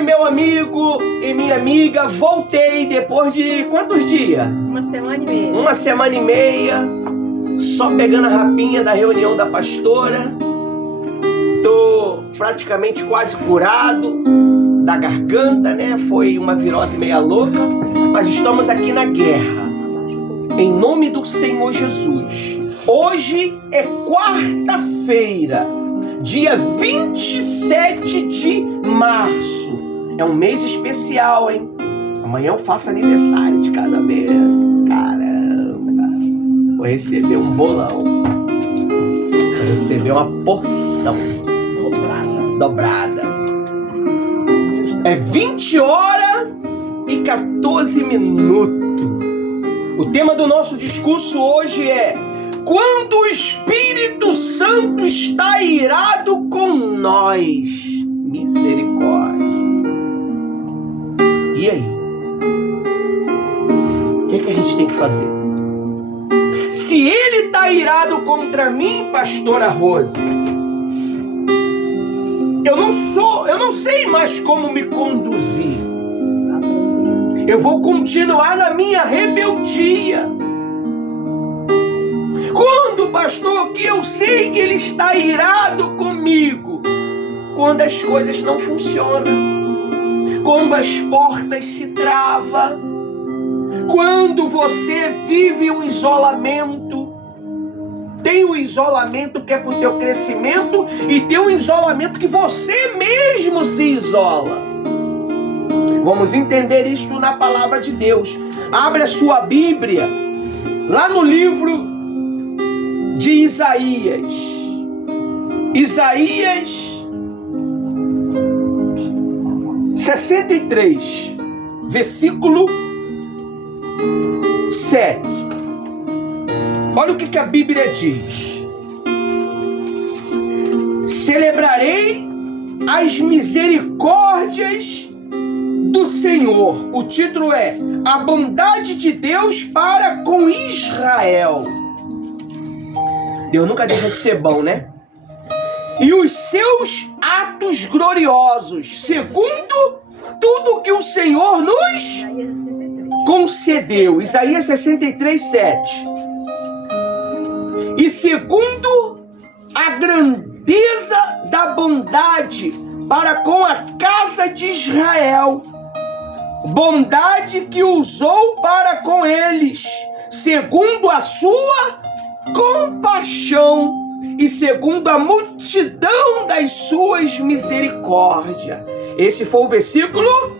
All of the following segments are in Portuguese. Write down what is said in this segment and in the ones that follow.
noite, meu amigo e minha amiga. Voltei depois de quantos dias? Uma semana e meia. Uma semana e meia, só pegando a rapinha da reunião da pastora. Tô praticamente quase curado da garganta, né? Foi uma virose meia louca, mas estamos aqui na guerra, em nome do Senhor Jesus. Hoje é quarta-feira, dia 27 de março. É um mês especial, hein? Amanhã eu faço aniversário de casamento. Caramba! Vou receber um bolão. Vou receber uma porção dobrada. É 20 horas e 14 minutos. O tema do nosso discurso hoje é: quando o Espírito Santo está irado com nós. Misericórdia. E aí? O que a gente tem que fazer? Se ele está irado contra mim, pastora Rose, eu não sei mais como me conduzir. Eu vou continuar na minha rebeldia. Quando, pastor, que eu sei que ele está irado comigo? Quando as coisas não funcionam, quando as portas se travam, quando você vive um isolamento. Tem um isolamento que é para o teu crescimento e tem um isolamento que você mesmo se isola. Vamos entender isto na palavra de Deus. Abre a sua Bíblia lá no livro de Isaías. Isaías 63, versículo 7. Olha o que a Bíblia diz. Celebrarei as misericórdias do Senhor. O título é A Bondade de Deus para com Israel. Deus nunca deixa de ser bom, né? E os seus atos gloriosos, segundo tudo que o Senhor nos concedeu. Isaías 63, 7. E segundo a grandeza da bondade para com a casa de Israel, bondade que usou para com eles, segundo a sua compaixão e segundo a multidão das suas misericórdias. Esse foi o versículo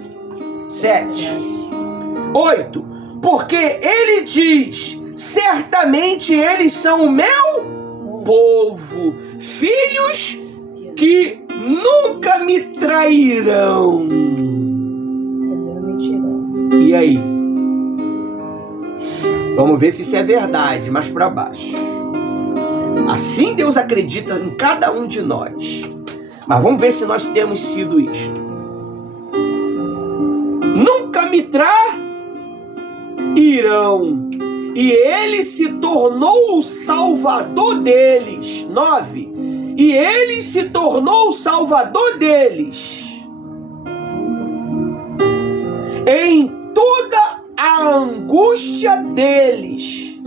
7. 8. Porque ele diz: certamente eles são o meu povo, filhos que nunca me trairão. E aí? Vamos ver se isso é verdade, mais para baixo. Assim Deus acredita em cada um de nós. Mas vamos ver se nós temos sido isto. Nunca me trairão. E ele se tornou o salvador deles. 9. E ele se tornou o salvador deles em toda a angústia deles.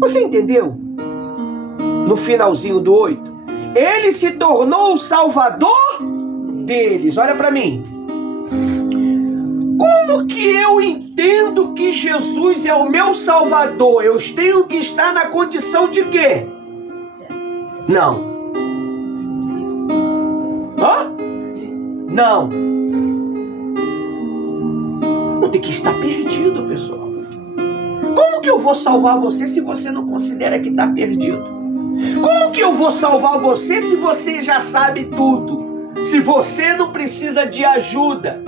Você entendeu? No finalzinho do 8. Ele se tornou o salvador deles. Olha para mim. Como que eu entendo que Jesus é o meu Salvador? Eu tenho que estar na condição de quê? Não. Hã? Não. Eu tenho que estar perdido, pessoal. Como que eu vou salvar você se você não considera que está perdido? Como que eu vou salvar você se você já sabe tudo? Se você não precisa de ajuda?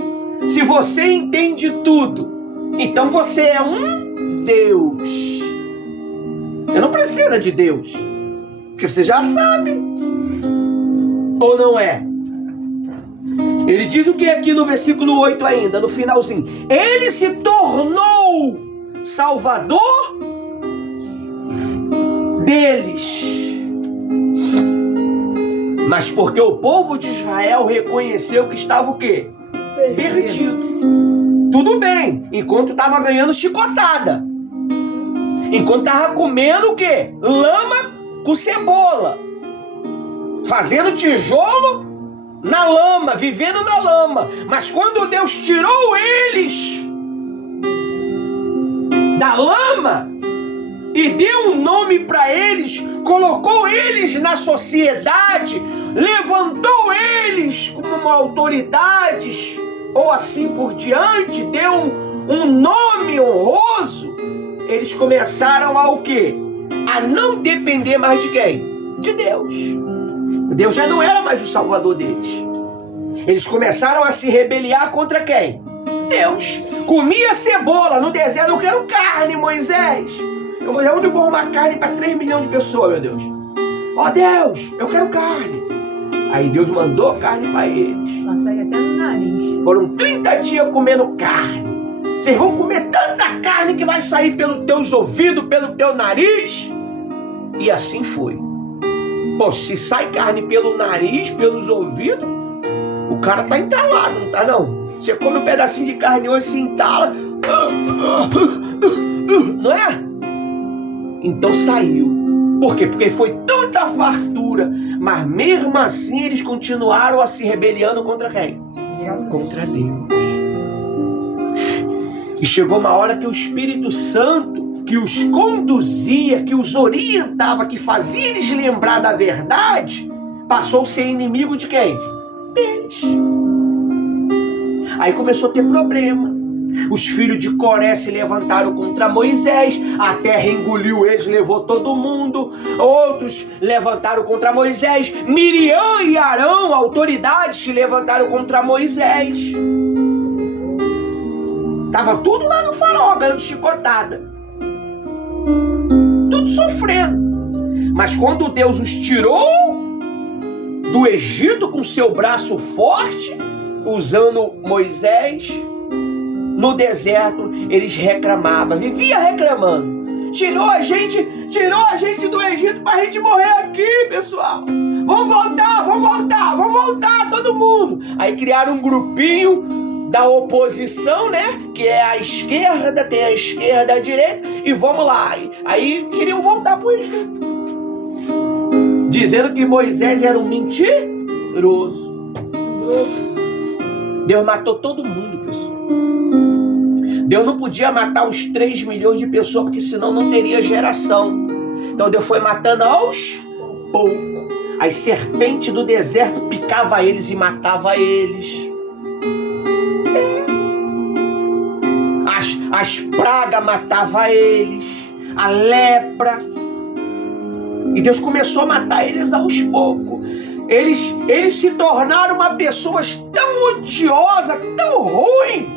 Se você entende tudo, então você é um Deus. Eu não preciso de Deus, porque você já sabe. Ou não é? Ele diz o que aqui no versículo 8 ainda, no finalzinho. Ele se tornou Salvador deles. Mas porque o povo de Israel reconheceu que estava o quê? Perdido. Tudo bem, enquanto estava ganhando chicotada. Enquanto estava comendo o quê? Lama com cebola. Fazendo tijolo na lama, vivendo na lama. Mas quando Deus tirou eles da lama e deu um nome para eles, colocou eles na sociedade, levantou eles como uma autoridades, ou assim por diante, deu um nome honroso, eles começaram a o quê? A não depender mais de quem? De Deus. Deus já não era mais o salvador deles. Eles começaram a se rebeliar contra quem? Deus. Comia cebola no deserto. Eu quero carne, Moisés. Onde eu vou arrumar carne para 3 milhões de pessoas, meu Deus? Ó Deus, eu quero carne. Aí Deus mandou carne para eles. Consegue até no nariz. Foram 30 dias comendo carne. Vocês vão comer tanta carne que vai sair pelos teus ouvidos, pelo teu nariz. E assim foi. Pô, se sai carne pelo nariz, pelos ouvidos, o cara tá entalado, não tá não? Você come um pedacinho de carne hoje, se entala. Não é? Então saiu. Por quê? Porque foi tanta fartura. Mas mesmo assim eles continuaram a se rebeliando contra quem? Contra Deus. E chegou uma hora que o Espírito Santo, que os conduzia, que os orientava, que fazia eles lembrar da verdade, passou a ser inimigo de quem? Deles. Aí começou a ter problema. Os filhos de Coré se levantaram contra Moisés, a terra engoliu eles, levou todo mundo. Outros levantaram contra Moisés. Miriam e Arão, autoridades, se levantaram contra Moisés. Tava tudo lá no faraó, dando chicotada. Tudo sofrendo. Mas quando Deus os tirou do Egito com seu braço forte, usando Moisés, no deserto eles reclamavam, vivia reclamando. Tirou a gente do Egito para a gente morrer aqui, pessoal. Vamos voltar, todo mundo. Aí criaram um grupinho da oposição, né? Que é a esquerda, tem a esquerda, a direita, e vamos lá. Aí queriam voltar para o Egito, dizendo que Moisés era um mentiroso. Deus matou todo mundo, pessoal. Deus não podia matar os 3 milhões de pessoas, porque senão não teria geração. Então Deus foi matando aos poucos. As serpentes do deserto picavam eles e matavam eles. As pragas matavam eles. A lepra. E Deus começou a matar eles aos poucos. Eles se tornaram uma pessoas tão odiosa, tão ruim,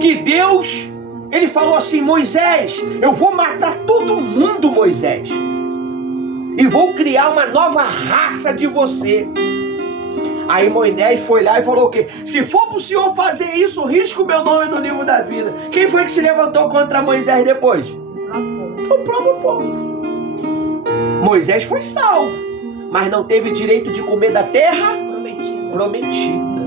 que Deus, ele falou assim: Moisés, eu vou matar todo mundo, Moisés, e vou criar uma nova raça de você. Aí Moisés foi lá e falou o quê? Se for para o senhor fazer isso, risca o meu nome no livro da vida. Quem foi que se levantou contra Moisés depois? O próprio povo. Moisés foi salvo, mas não teve direito de comer da terra prometida.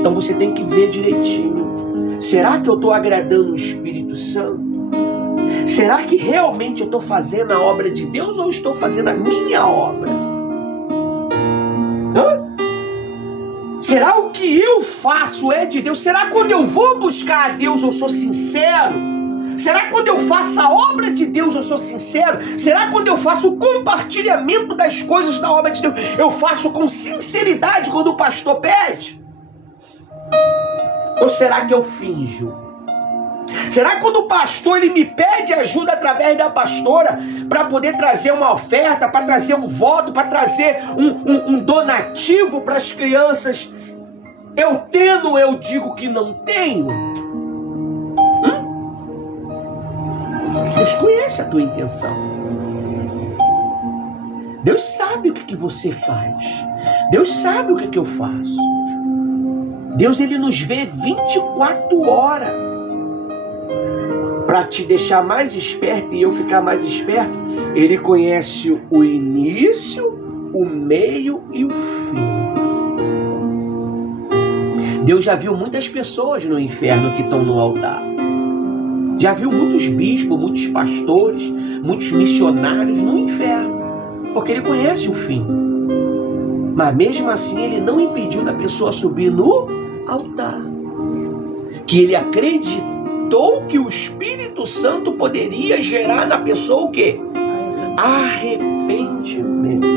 Então você tem que ver direitinho. Será que eu estou agradando o Espírito Santo? Será que realmente eu estou fazendo a obra de Deus ou estou fazendo a minha obra? Hã? Será o que eu faço é de Deus? Será quando eu vou buscar a Deus eu sou sincero? Será quando eu faço a obra de Deus eu sou sincero? Será quando eu faço o compartilhamento das coisas da obra de Deus eu faço com sinceridade quando o pastor pede? Ou será que eu finjo? Será que quando o pastor ele me pede ajuda através da pastora para poder trazer uma oferta, para trazer um voto, para trazer um donativo para as crianças, eu digo que não tenho? Deus conhece a tua intenção. Deus sabe o que você faz. Deus sabe o que eu faço. Deus, ele nos vê 24 horas. Para te deixar mais esperto e eu ficar mais esperto, Ele conhece o início, o meio e o fim. Deus já viu muitas pessoas no inferno que estão no altar. Já viu muitos bispos, muitos pastores, muitos missionários no inferno. Porque Ele conhece o fim. Mas mesmo assim Ele não impediu da pessoa subir no altar. Que Ele acreditou que o Espírito Santo poderia gerar na pessoa o quê? Arrependimento.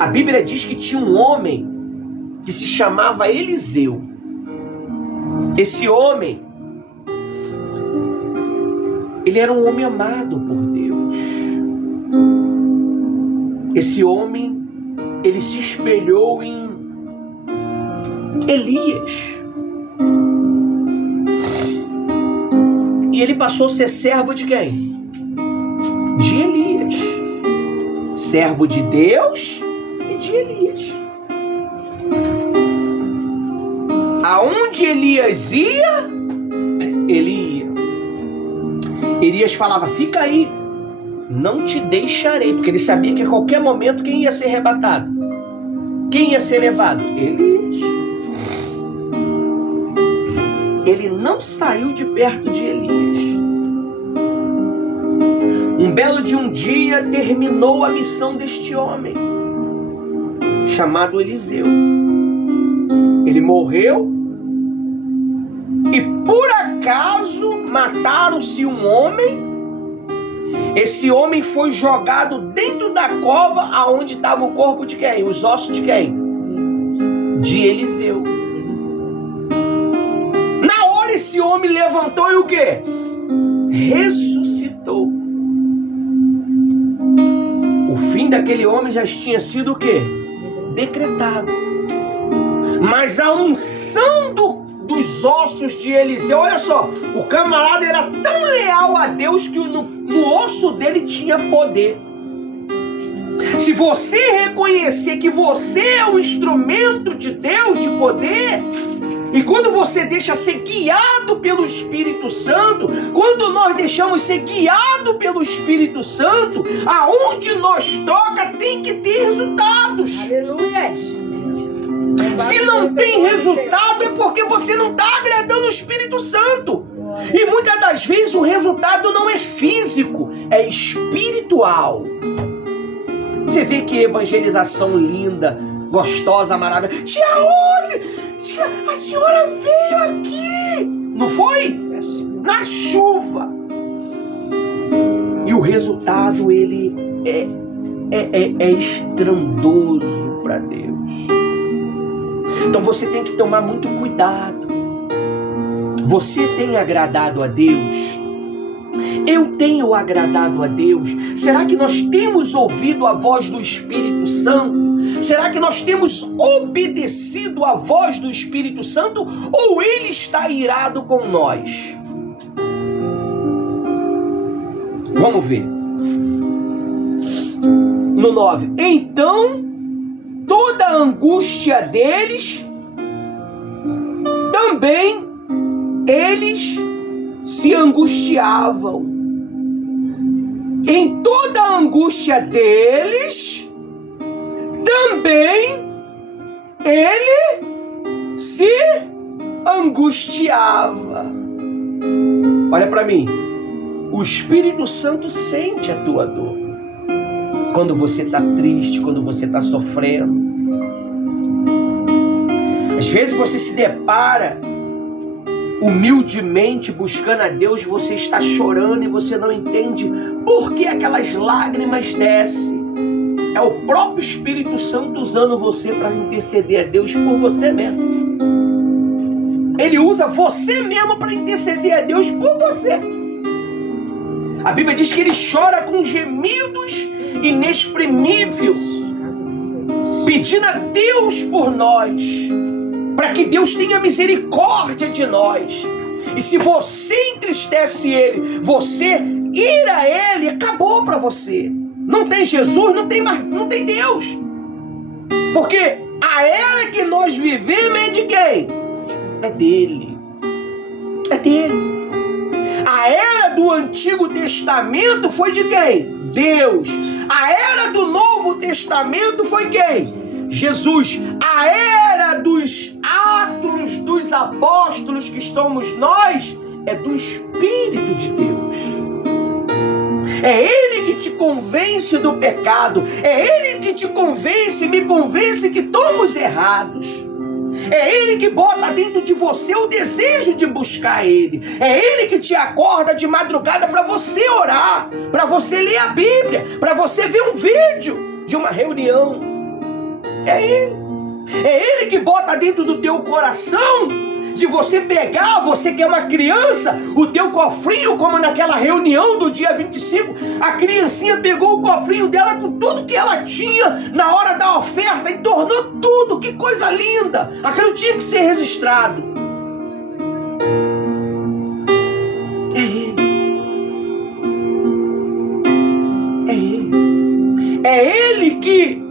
A Bíblia diz que tinha um homem que se chamava Eliseu. Esse homem, ele era um homem amado por Deus. Esse homem, ele se espelhou em Elias. E ele passou a ser servo de quem? De Elias. Servo de Deus e de Elias. Aonde Elias ia, ele ia. Elias falava, fica aí, não te deixarei. Porque ele sabia que a qualquer momento quem ia ser arrebatado? Quem ia ser levado? Elias. Ele não saiu de perto de Elias. Um belo de um dia terminou a missão deste homem, chamado Eliseu. Ele morreu e por acaso mataram-se um homem. Esse homem foi jogado dentro da cova aonde estava o corpo de quem? Os ossos de quem? De Eliseu. Na hora esse homem levantou e o quê? Ressuscitou. O fim daquele homem já tinha sido o quê? Decretado. Mas a unção dos ossos de Eliseu, olha só, o camarada era tão leal a Deus que no osso dele tinha poder. Se você reconhecer que você é um instrumento de Deus, de poder, e quando você deixa ser guiado pelo Espírito Santo, quando nós deixamos ser guiado pelo Espírito Santo, aonde nós toca tem que ter resultados. Aleluia. Se não tem resultado é porque você não está agradando o Espírito Santo. E muitas das vezes o resultado não é físico, é espiritual. Você vê que evangelização linda, gostosa, maravilhosa. Tia Rose, a senhora veio aqui, não foi? Na chuva. E o resultado, ele é estrondoso para Deus. Então você tem que tomar muito cuidado. Você tem agradado a Deus? Eu tenho agradado a Deus? Será que nós temos ouvido a voz do Espírito Santo? Será que nós temos obedecido a voz do Espírito Santo? Ou Ele está irado com nós? Vamos ver. No 9. Então, toda a angústia deles, também eles se angustiavam. Em toda a angústia deles, também ele se angustiava. Olha para mim. O Espírito Santo sente a tua dor. Quando você está triste, quando você está sofrendo. Às vezes você se depara humildemente buscando a Deus, você está chorando e você não entende por que aquelas lágrimas descem. É o próprio Espírito Santo usando você para interceder a Deus por você mesmo. Ele usa você mesmo para interceder a Deus por você. A Bíblia diz que ele chora com gemidos inexprimíveis, pedindo a Deus por nós, para que Deus tenha misericórdia de nós. E se você entristece Ele, você ir a Ele, acabou para você. Não tem Jesus, não tem Deus. Porque a era que nós vivemos é de quem? É dele. É dele. A era do Antigo Testamento foi de quem? Deus. A era do Novo Testamento foi quem? Jesus. A era dos Atos dos Apóstolos, que somos nós, é do Espírito de Deus. É Ele que te convence do pecado. É Ele que te convence, me convence que estamos errados. É Ele que bota dentro de você o desejo de buscar Ele. É Ele que te acorda de madrugada para você orar, para você ler a Bíblia, para você ver um vídeo de uma reunião. É Ele. É Ele que bota dentro do teu coração de você pegar, você que é uma criança, o teu cofrinho, como naquela reunião do dia 25, a criancinha pegou o cofrinho dela com tudo que ela tinha na hora da oferta e tornou tudo. Que coisa linda! Aquilo tinha que ser registrado. É Ele. É Ele. É Ele que...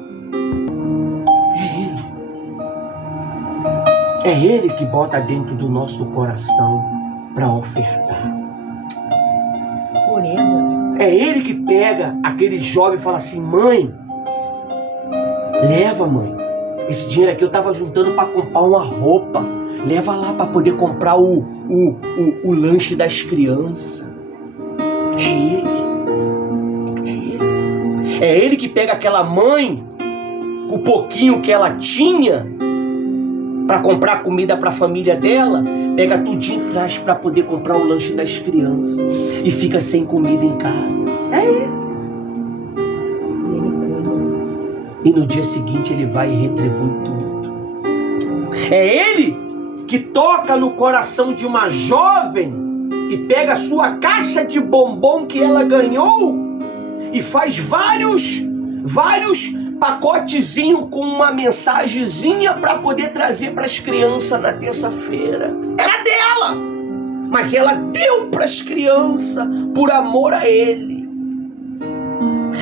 É Ele que bota dentro do nosso coração para ofertar. Pureza. É Ele que pega aquele jovem e fala assim: mãe, leva, mãe. Esse dinheiro aqui eu estava juntando para comprar uma roupa. Leva lá para poder comprar o lanche das crianças. É Ele. É Ele. É Ele que pega aquela mãe, o pouquinho que ela tinha, para comprar comida para a família dela, pega tudinho e traz para poder comprar o lanche das crianças e fica sem comida em casa. É Ele. E no dia seguinte ele vai e retribui tudo. É Ele que toca no coração de uma jovem e pega a sua caixa de bombom que ela ganhou e faz vários pacotezinho com uma mensagenzinha para poder trazer para as crianças na terça-feira. Era dela, mas ela deu para as crianças por amor a Ele.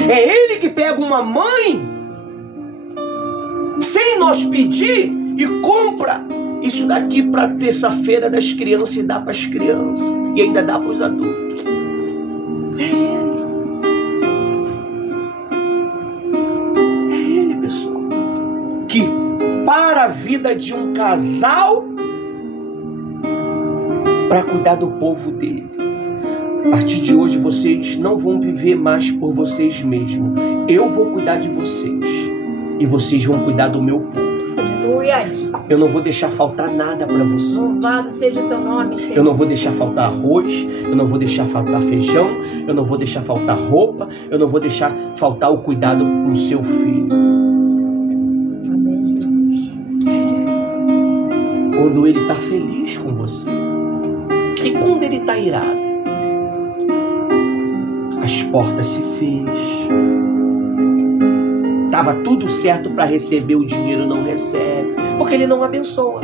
É Ele que pega uma mãe sem nós pedir e compra isso daqui para terça-feira das crianças e dá para as crianças e ainda dá para os adultos. É Ele. Que para a vida de um casal, para cuidar do povo dele. A partir de hoje vocês não vão viver mais por vocês mesmos. Eu vou cuidar de vocês e vocês vão cuidar do meu povo. Aleluia. Eu não vou deixar faltar nada para você. Louvado seja o teu nome, Senhor. Eu não vou deixar faltar arroz, eu não vou deixar faltar feijão, eu não vou deixar faltar roupa, eu não vou deixar faltar o cuidado com o seu filho. Quando Ele está feliz com você e quando Ele está irado, as portas se fecham. Estava tudo certo para receber o dinheiro, não recebe, porque Ele não abençoa.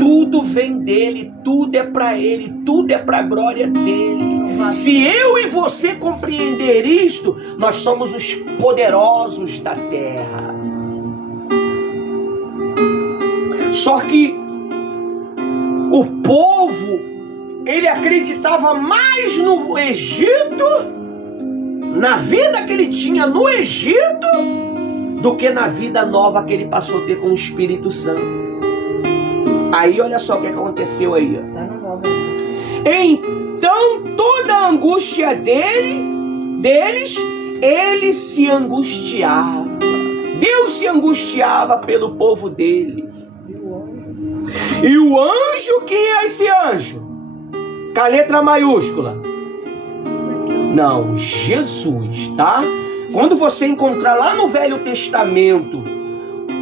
Tudo vem dEle, tudo é para Ele, tudo é para a glória dEle. Se eu e você compreender isto, nós somos os poderosos da terra. Só que o povo, ele acreditava mais no Egito, na vida que ele tinha no Egito, do que na vida nova que ele passou a ter com o Espírito Santo. Aí olha só o que aconteceu aí. Então toda a angústia deles, ele se angustiava. Deus se angustiava pelo povo dele. E o anjo, quem é esse anjo? Com a letra maiúscula? Não, Jesus, tá? Quando você encontrar lá no Velho Testamento,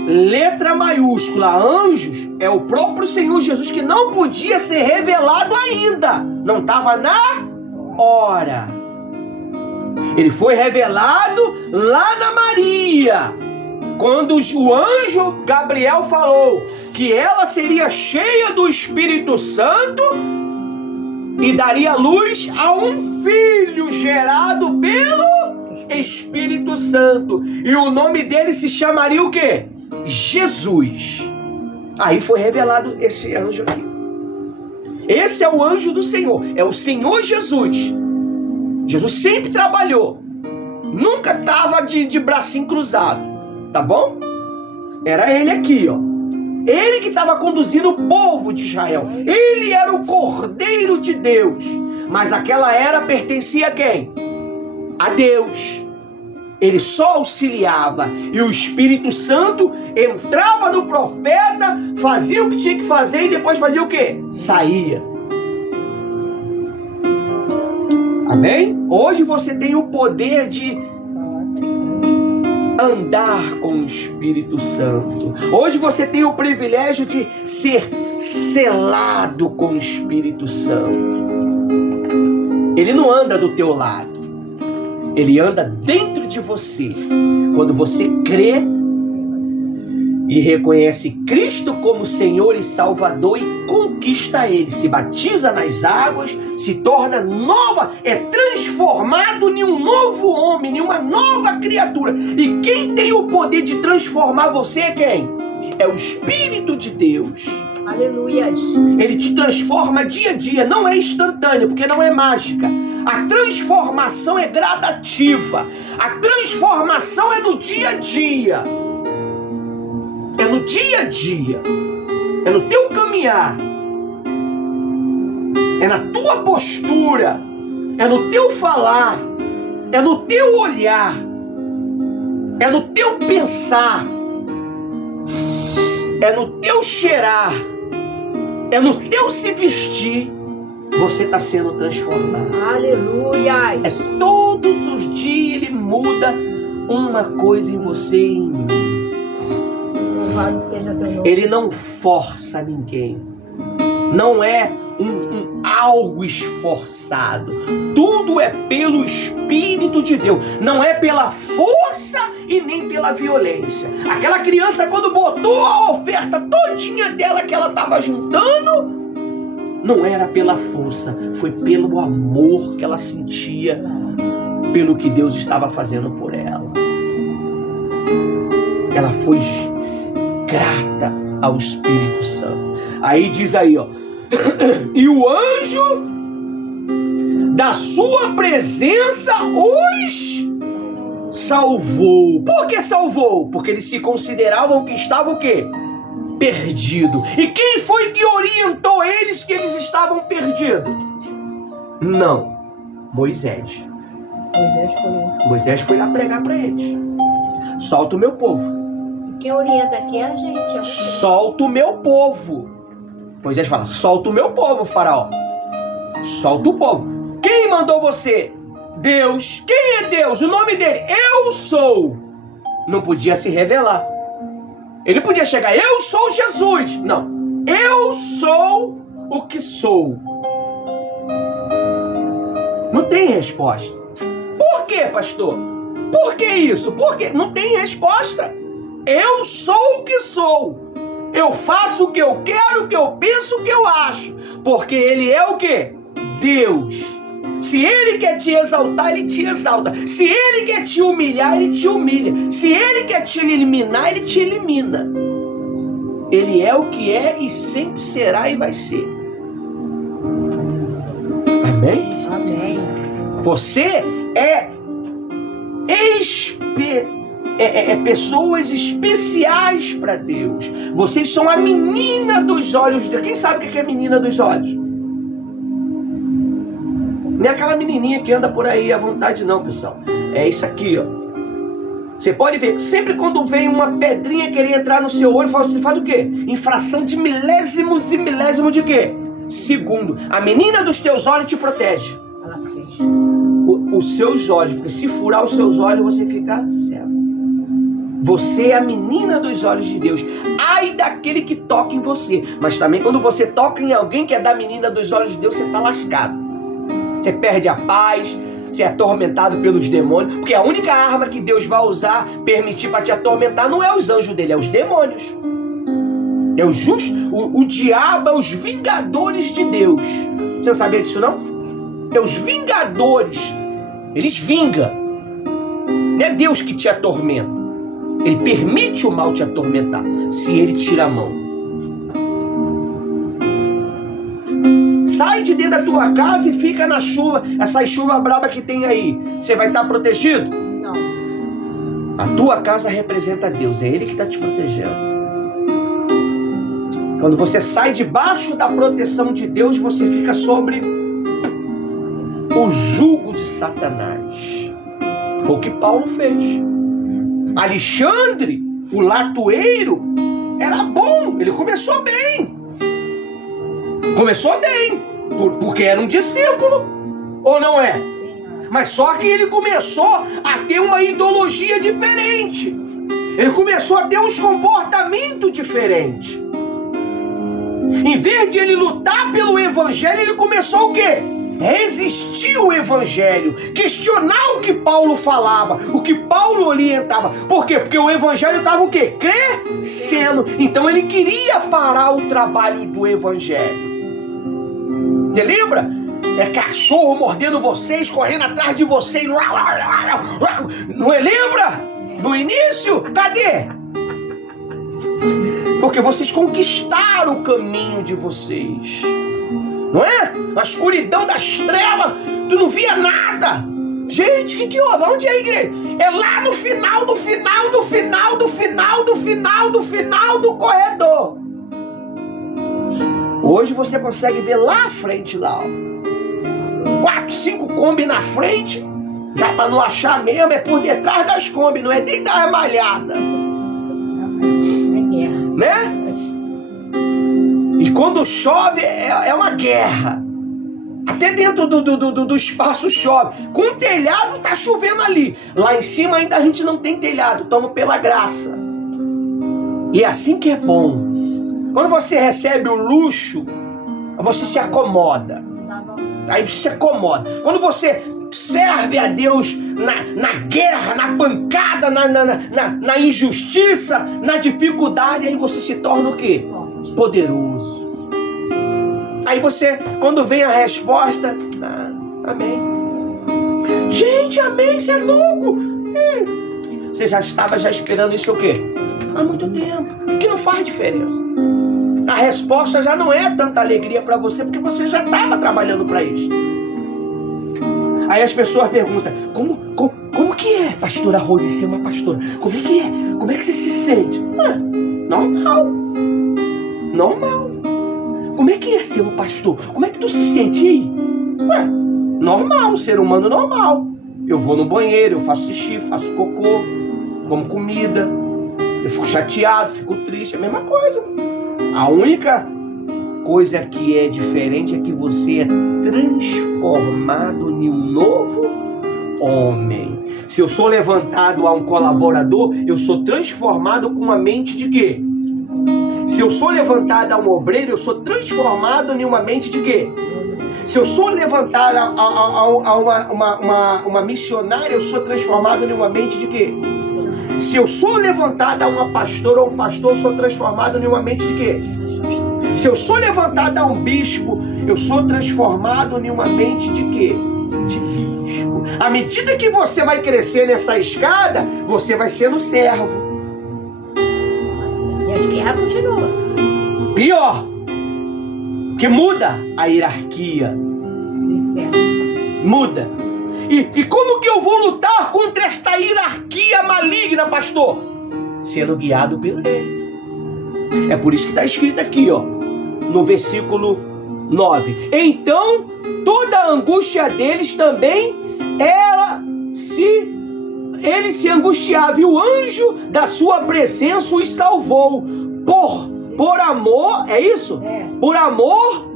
letra maiúscula, anjos, é o próprio Senhor Jesus, que não podia ser revelado ainda. Não estava na hora. Ele foi revelado lá na Maria. Quando o anjo Gabriel falou que ela seria cheia do Espírito Santo e daria luz a um filho gerado pelo Espírito Santo. E o nome dele se chamaria o quê? Jesus. Aí foi revelado esse anjo aqui. Esse é o anjo do Senhor, é o Senhor Jesus. Jesus sempre trabalhou, nunca estava de bracinho cruzado, tá bom? Era ele aqui, ó. Ele que estava conduzindo o povo de Israel. Ele era o Cordeiro de Deus. Mas aquela era pertencia a quem? A Deus. Ele só auxiliava. E o Espírito Santo entrava no profeta, fazia o que tinha que fazer e depois fazia o quê? Saía. Amém? Hoje você tem o poder de andar com o Espírito Santo. Hoje você tem o privilégio de ser selado com o Espírito Santo. Ele não anda do teu lado. Ele anda dentro de você. Quando você crê e reconhece Cristo como Senhor e Salvador e conquista Ele, se batiza nas águas, se torna nova, é transformado em um novo homem, em uma nova criatura. E quem tem o poder de transformar você é quem? É o Espírito de Deus. Aleluia. Ele te transforma dia a dia, não é instantâneo, porque não é mágica. A transformação é gradativa. A transformação é no dia a dia. É no dia a dia. É no teu caminhar. É na tua postura. É no teu falar. É no teu olhar. É no teu pensar. É no teu cheirar. É no teu se vestir. Você está sendo transformado. Aleluia. É todos os dias Ele muda uma coisa em você e em mim. Louvado seja teu nome. Ele não força ninguém. Não é algo esforçado. Tudo é pelo Espírito de Deus. Não é pela força e nem pela violência. Aquela criança, quando botou a oferta todinha dela que ela estava juntando, não era pela força, foi pelo amor que ela sentia pelo que Deus estava fazendo por ela. Ela foi grata ao Espírito Santo. Aí diz aí, ó, e o anjo da sua presença os salvou. Por que salvou? Porque eles se consideravam que estavam o quê? Perdido. E quem foi que orientou eles que eles estavam perdidos? Não, Moisés. Moisés foi lá pregar para eles. Solta o meu povo. Quem orienta aqui é a gente. Solta o meu povo. Moisés fala, solta o meu povo, faraó. Solta o povo. Quem mandou você? Deus. Quem é Deus? O nome dele, eu sou. Não podia se revelar. Ele podia chegar, eu sou Jesus. Não, eu sou o que sou. Não tem resposta. Por quê, pastor? Por que isso? Por quê? Não tem resposta. Eu sou o que sou. Eu faço o que eu quero, o que eu penso, o que eu acho. Porque Ele é o quê? Deus. Se Ele quer te exaltar, Ele te exalta. Se Ele quer te humilhar, Ele te humilha. Se Ele quer te eliminar, Ele te elimina. Ele é o que é e sempre será e vai ser. Amém? Amém. Você é pessoas especiais para Deus. Vocês são a menina dos olhos de Deus. Quem sabe o que é menina dos olhos? Não é aquela menininha que anda por aí à vontade não, pessoal. É isso aqui, ó. Você pode ver, sempre quando vem uma pedrinha querer entrar no seu olho, você faz o quê? Infração de milésimos e milésimos de quê? Segundo. A menina dos teus olhos te protege. Ela fez. Os seus olhos, porque se furar os seus olhos, você fica cego. Você é a menina dos olhos de Deus. Ai daquele que toca em você. Mas também quando você toca em alguém que é da menina dos olhos de Deus, você está lascado. Você perde a paz, você é atormentado pelos demônios, porque a única arma que Deus vai usar, permitir para te atormentar, não é os anjos dele, é os demônios. É o diabo, é os vingadores de Deus. Você não sabia disso não? É os vingadores. Eles vingam. Não é Deus que te atormenta. Ele permite o mal te atormentar, se ele tira a mão. sai de dentro da tua casa e fica na chuva, essa chuva braba que tem aí, você vai estar protegido? Não. A tua casa representa Deus, é Ele que está te protegendo. Quando você sai debaixo da proteção de Deus, você fica sobre o jugo de Satanás. Foi o que Paulo fez. Alexandre, o latoeiro, era bom, ele começou bem. Começou bem, porque era um discípulo, ou não é? Mas só que ele começou a ter uma ideologia diferente. Ele começou a ter uns comportamentos diferentes. Em vez de ele lutar pelo evangelho, ele começou o quê? Resistir ao evangelho, questionar o que Paulo falava, o que Paulo orientava. Por quê? Porque o evangelho estava o quê? Crescendo. Então ele queria parar o trabalho do evangelho. Você lembra? É cachorro mordendo vocês, correndo atrás de vocês. Não é? Lembra? No início? Cadê? Porque vocês conquistaram o caminho de vocês. Não é? A escuridão das trevas, tu não via nada. Gente, o que houve? Onde é a igreja? É lá no final do corredor. Hoje você consegue ver lá à frente, lá, ó. 4, 5 Kombi na frente. Já para não achar mesmo, é por detrás das Kombi, não é nem da armalhada. Né? E quando chove é uma guerra. Até dentro do espaço chove. Com o telhado tá chovendo ali. Lá em cima ainda a gente não tem telhado. Estamos pela graça. E é assim que é bom. Quando você recebe o luxo, você se acomoda. Aí você se acomoda. Quando você serve a Deus na guerra, na pancada, na injustiça, na dificuldade, aí você se torna o quê? Poderoso. Aí você, quando vem a resposta, amém. Gente, amém, você é louco. Você já estava esperando isso o quê? Há muito tempo. Que não faz diferença. A resposta já não é tanta alegria para você, porque você já estava trabalhando para isso. Aí as pessoas perguntam, como que é, pastora Rose, ser uma pastora? Como é que é? Como é que você se sente? Normal. Normal. Como é que é ser um pastor? Como é que tu se sente aí? Normal, um ser humano normal. Eu vou no banheiro, eu faço xixi, faço cocô, como comida. Eu fico chateado, fico triste, é a mesma coisa. A única coisa que é diferente é que você é transformado em um novo homem. Se eu sou levantado a um colaborador, eu sou transformado com uma mente de quê? Se eu sou levantado a um obreiro, eu sou transformado em uma mente de quê? Se eu sou levantado a uma missionária, eu sou transformado em uma mente de quê? Se eu sou levantado a uma pastora ou um pastor, eu sou transformado em uma mente de quê? Se eu sou levantado a um bispo, eu sou transformado em uma mente de quê? De bispo. À medida que você vai crescer nessa escada, você vai sendo servo. E a guerra continua. Pior, que muda a hierarquia. Muda. E como que eu vou lutar contra esta hierarquia maligna, pastor? Sendo guiado pelo Ele. É por isso que está escrito aqui, ó, no versículo 9. Então, toda a angústia deles também, ele se angustiava, e o anjo da sua presença os salvou. Por amor, é isso? É. Por amor,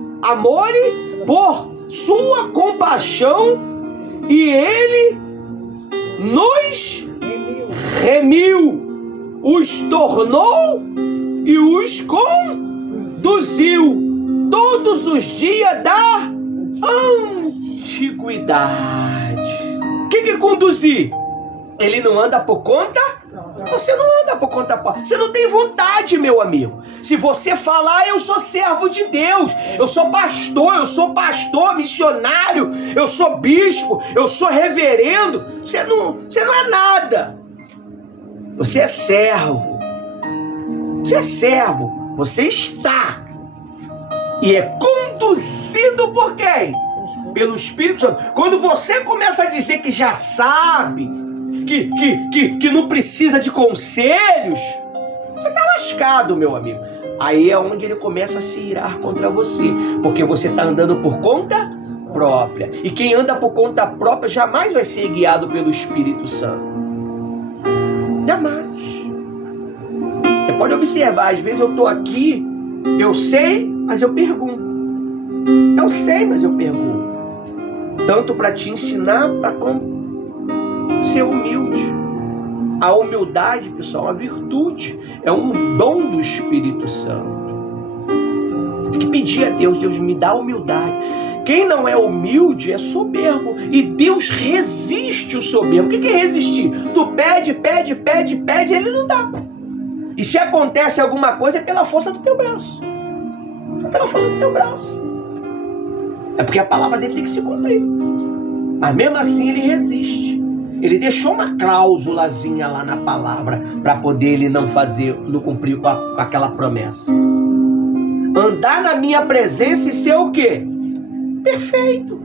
por sua compaixão, e ele nos remiu, os tornou e os conduziu todos os dias da antiguidade. O que conduzir? Ele não anda por conta? Você não anda por conta própria. Você não tem vontade, meu amigo. Se você falar, eu sou servo de Deus, eu sou pastor, missionário, eu sou bispo, eu sou reverendo, você não é nada. Você é servo. Você é servo. Você está. E é conduzido por quem? Pelo Espírito Santo. Quando você começa a dizer que já sabe, que não precisa de conselhos, você está lascado, meu amigo. Aí é onde ele começa a se irar contra você, porque você está andando por conta própria. E quem anda por conta própria jamais vai ser guiado pelo Espírito Santo. Jamais. Você pode observar, às vezes eu estou aqui, eu sei, mas eu pergunto. Eu sei, mas eu pergunto. Tanto para te ensinar, para ser humilde. A humildade, pessoal, é uma virtude. É um dom do Espírito Santo. Você tem que pedir a Deus, Deus me dá humildade. Quem não é humilde é soberbo. E Deus resiste o soberbo. O que é resistir? Tu pede, ele não dá. E se acontece alguma coisa é pela força do teu braço. É pela força do teu braço. É porque a palavra dele tem que se cumprir. Mas mesmo assim ele resiste. Ele deixou uma cláusulazinha lá na palavra para poder ele não cumprir com aquela promessa. Andar na minha presença e ser o quê? Perfeito.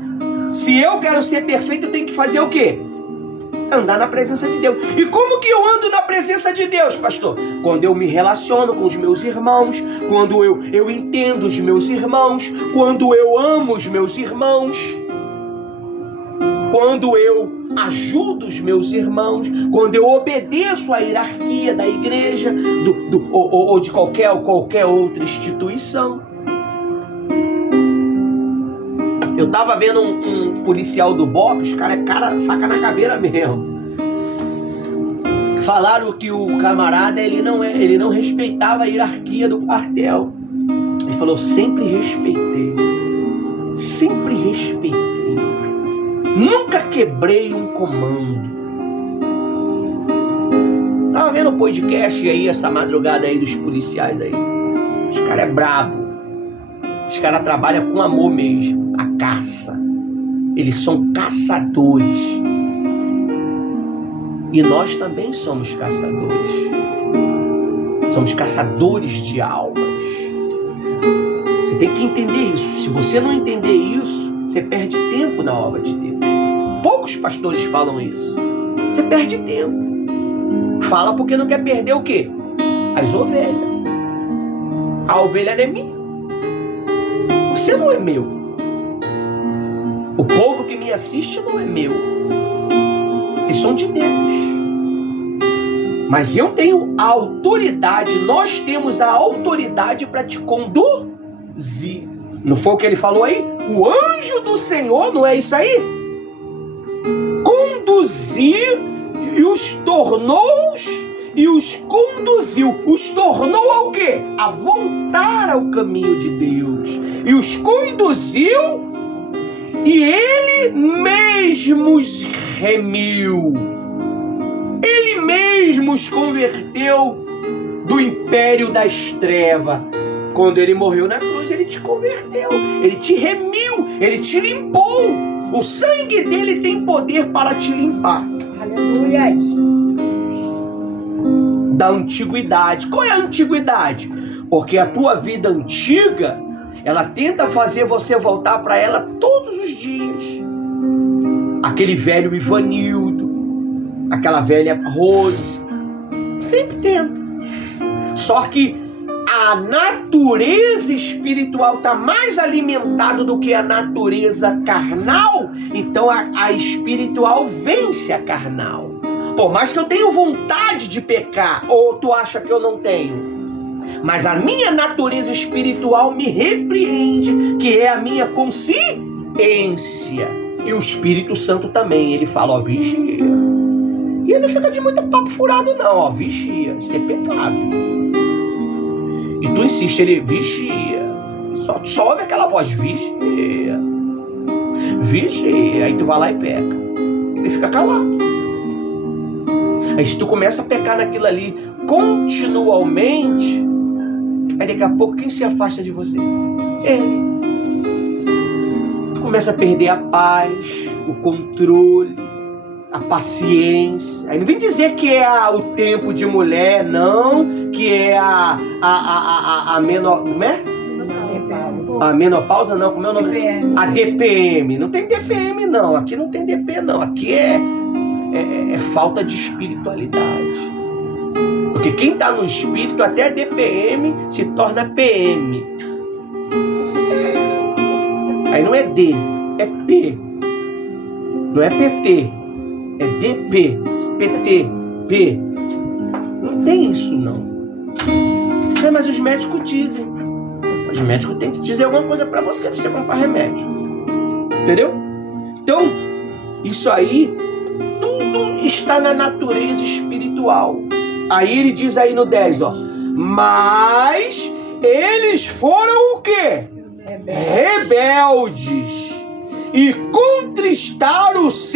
Se eu quero ser perfeito, eu tenho que fazer o quê? Andar na presença de Deus. E como que eu ando na presença de Deus, pastor? Quando eu me relaciono com os meus irmãos, quando eu entendo os meus irmãos, quando eu amo os meus irmãos, quando eu ajudo os meus irmãos, quando eu obedeço à hierarquia da igreja ou de qualquer outra instituição. Eu tava vendo um policial do BOP, os caras faca na caveira mesmo. Falaram que o camarada ele não respeitava a hierarquia do quartel. Ele falou: sempre respeitei. Sempre respeitei. Nunca quebrei um comando. Tava vendo o podcast aí, essa madrugada aí dos policiais aí. Os caras é brabo. Os caras trabalham com amor mesmo. A caça. Eles são caçadores. E nós também somos caçadores. Somos caçadores de almas. Você tem que entender isso. Se você não entender isso, você perde tempo na obra de Deus. Poucos pastores falam isso. Você perde tempo. Fala porque não quer perder o quê? As ovelhas. A ovelha não é minha. Você não é meu. O povo que me assiste não é meu. Vocês são de Deus. Mas eu tenho a autoridade, nós temos a autoridade para te conduzir. Não foi o que ele falou aí? O anjo do Senhor, não é isso aí? Conduzir e os conduziu. Os tornou ao quê? A voltar ao caminho de Deus. E os conduziu e ele mesmo os remiu. Ele mesmo os converteu do império das trevas. Quando ele morreu na cruz, ele te converteu, ele te remiu, ele te limpou. O sangue dele tem poder para te limpar. Aleluia. Da antiguidade. Qual é a antiguidade? Porque a tua vida antiga, ela tenta fazer você voltar para ela todos os dias. Aquele velho Ivanildo, aquela velha Rose, sempre tenta. Só que a natureza espiritual está mais alimentada do que a natureza carnal, então a espiritual vence a carnal. Por mais que eu tenha vontade de pecar, ou tu acha que eu não tenho, mas a minha natureza espiritual me repreende, que é a minha consciência. E o Espírito Santo também, ele fala, ó, vigia. E ele não fica de muito papo furado não, ó, vigia, isso é pecado. E tu insiste, ele vigia. Só ouve aquela voz, vigia. Vigia. Aí tu vai lá e peca. Ele fica calado. Aí se tu começa a pecar naquilo ali continuamente, aí daqui a pouco quem se afasta de você? Ele. Tu começa a perder a paz, o controle, a paciência. Aí não vem dizer que é o tempo de mulher, não, que é a menor, como é? A menopausa não, como é o nome? DPM. A DPM. Não tem DPM não, aqui não tem DP não, aqui é falta de espiritualidade. Porque quem está no espírito, até a DPM se torna PM. Aí não é D, é P. Não é PT, é DP, PT, P. Não tem isso não. Mas os médicos dizem. Os médicos têm que dizer alguma coisa para você comprar remédio. Entendeu? Então, isso aí, tudo está na natureza espiritual. Aí ele diz aí no 10, ó. Mas eles foram o quê? Rebeldes. E contristaram o seu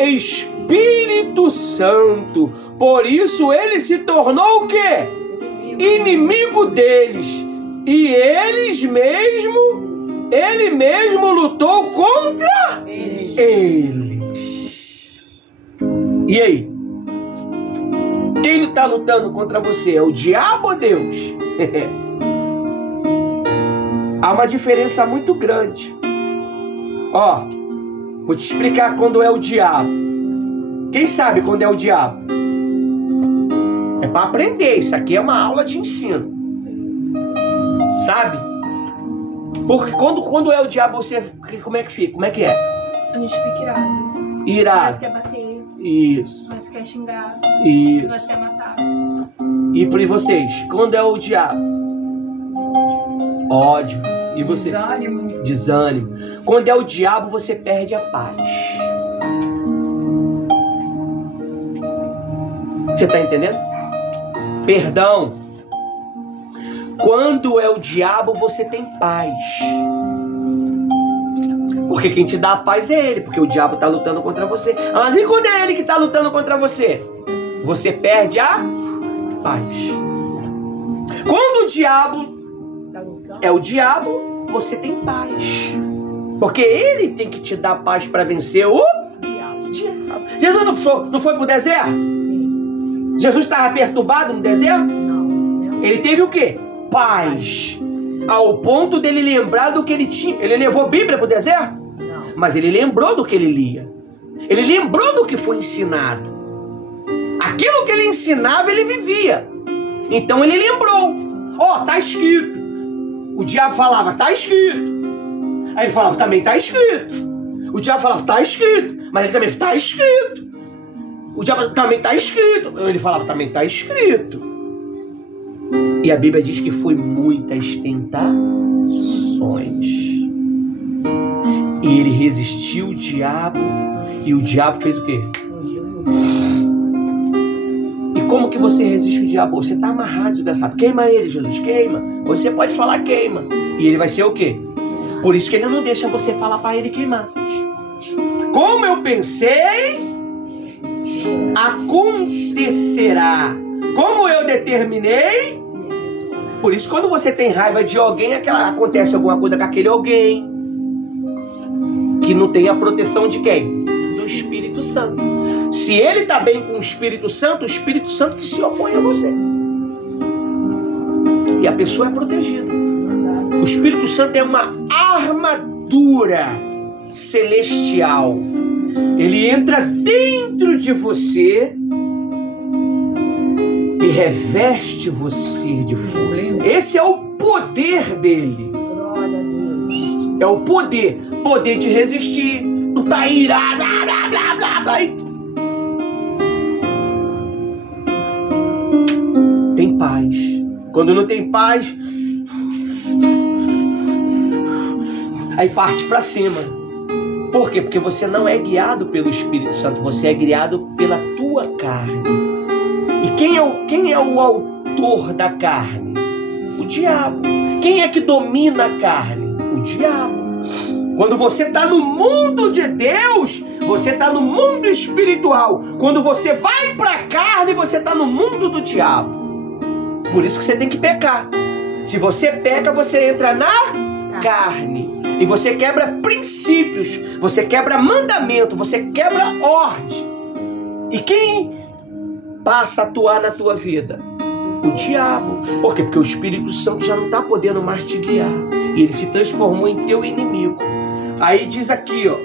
Espírito Santo. Por isso ele se tornou o quê? Inimigo deles. E ele mesmo lutou contra eles. E aí? Quem está lutando contra você? É o diabo ou Deus? Há uma diferença muito grande. Ó, vou te explicar quando é o diabo. Quem sabe quando é o diabo? É para aprender. Isso aqui é uma aula de ensino. Sabe? Porque quando é o diabo, você... Como é que fica? Como é que é? A gente fica irado. Irado. Nós quer bater. Isso. Nós quer xingar. Isso. Nós quer matar. E para vocês? Quando é o diabo? Ódio. E você? Desânimo. Desânimo. Quando é o diabo, você perde a paz. Você está entendendo? Perdão. Quando é o diabo, você tem paz. Porque quem te dá a paz é ele. Porque o diabo está lutando contra você. Mas e quando é ele que está lutando contra você? Você perde a paz. Quando o diabo é o diabo, você tem paz. Porque ele tem que te dar paz para vencer o diabo. Jesus não foi para o deserto? Sim. Jesus estava perturbado no deserto? Não. Ele teve o quê? Paz. Ao ponto dele lembrar do que ele tinha. Ele levou a Bíblia para o deserto? Não. Mas ele lembrou do que ele lia. Ele lembrou do que foi ensinado. Aquilo que ele ensinava, ele vivia. Então ele lembrou. Ó, tá escrito. O diabo falava, tá escrito. Aí ele falava, também tá escrito. O diabo falava, tá escrito. Mas ele também, tá escrito. O diabo também tá escrito. Ele falava, também tá escrito. E a Bíblia diz que foi muitas tentações. E ele resistiu o diabo. E o diabo fez o quê? E como que você resiste o diabo? Você está amarrado, desgraçado. Queima ele, Jesus, queima. Você pode falar queima. E ele vai ser o quê? Por isso que ele não deixa você falar para ele queimar. Como eu pensei, acontecerá. Como eu determinei. Por isso, quando você tem raiva de alguém, acontece alguma coisa com aquele alguém que não tem a proteção de quem? Do Espírito Santo. Se ele está bem com o Espírito Santo que se opõe a você. E a pessoa é protegida. O Espírito Santo é uma armadura celestial. Ele entra dentro de você e reveste você de força. Esse é o poder dele. Glória a Deus. É o poder de resistir. Não tá irado, blá, blá, blá, blá, blá. Tem paz. Quando não tem paz, aí parte para cima. Por quê? Porque você não é guiado pelo Espírito Santo, você é guiado pela tua carne. E quem é o autor da carne? O diabo. Quem é que domina a carne? O diabo. Quando você está no mundo de Deus, você está no mundo espiritual. Quando você vai para a carne, você está no mundo do diabo. Por isso que você tem que pecar. Se você peca, você entra na carne. E você quebra princípios, você quebra mandamento, você quebra ordem. E quem passa a atuar na tua vida? O diabo. Por quê? Porque o Espírito Santo já não está podendo mais te guiar. E ele se transformou em teu inimigo. Aí diz aqui, ó,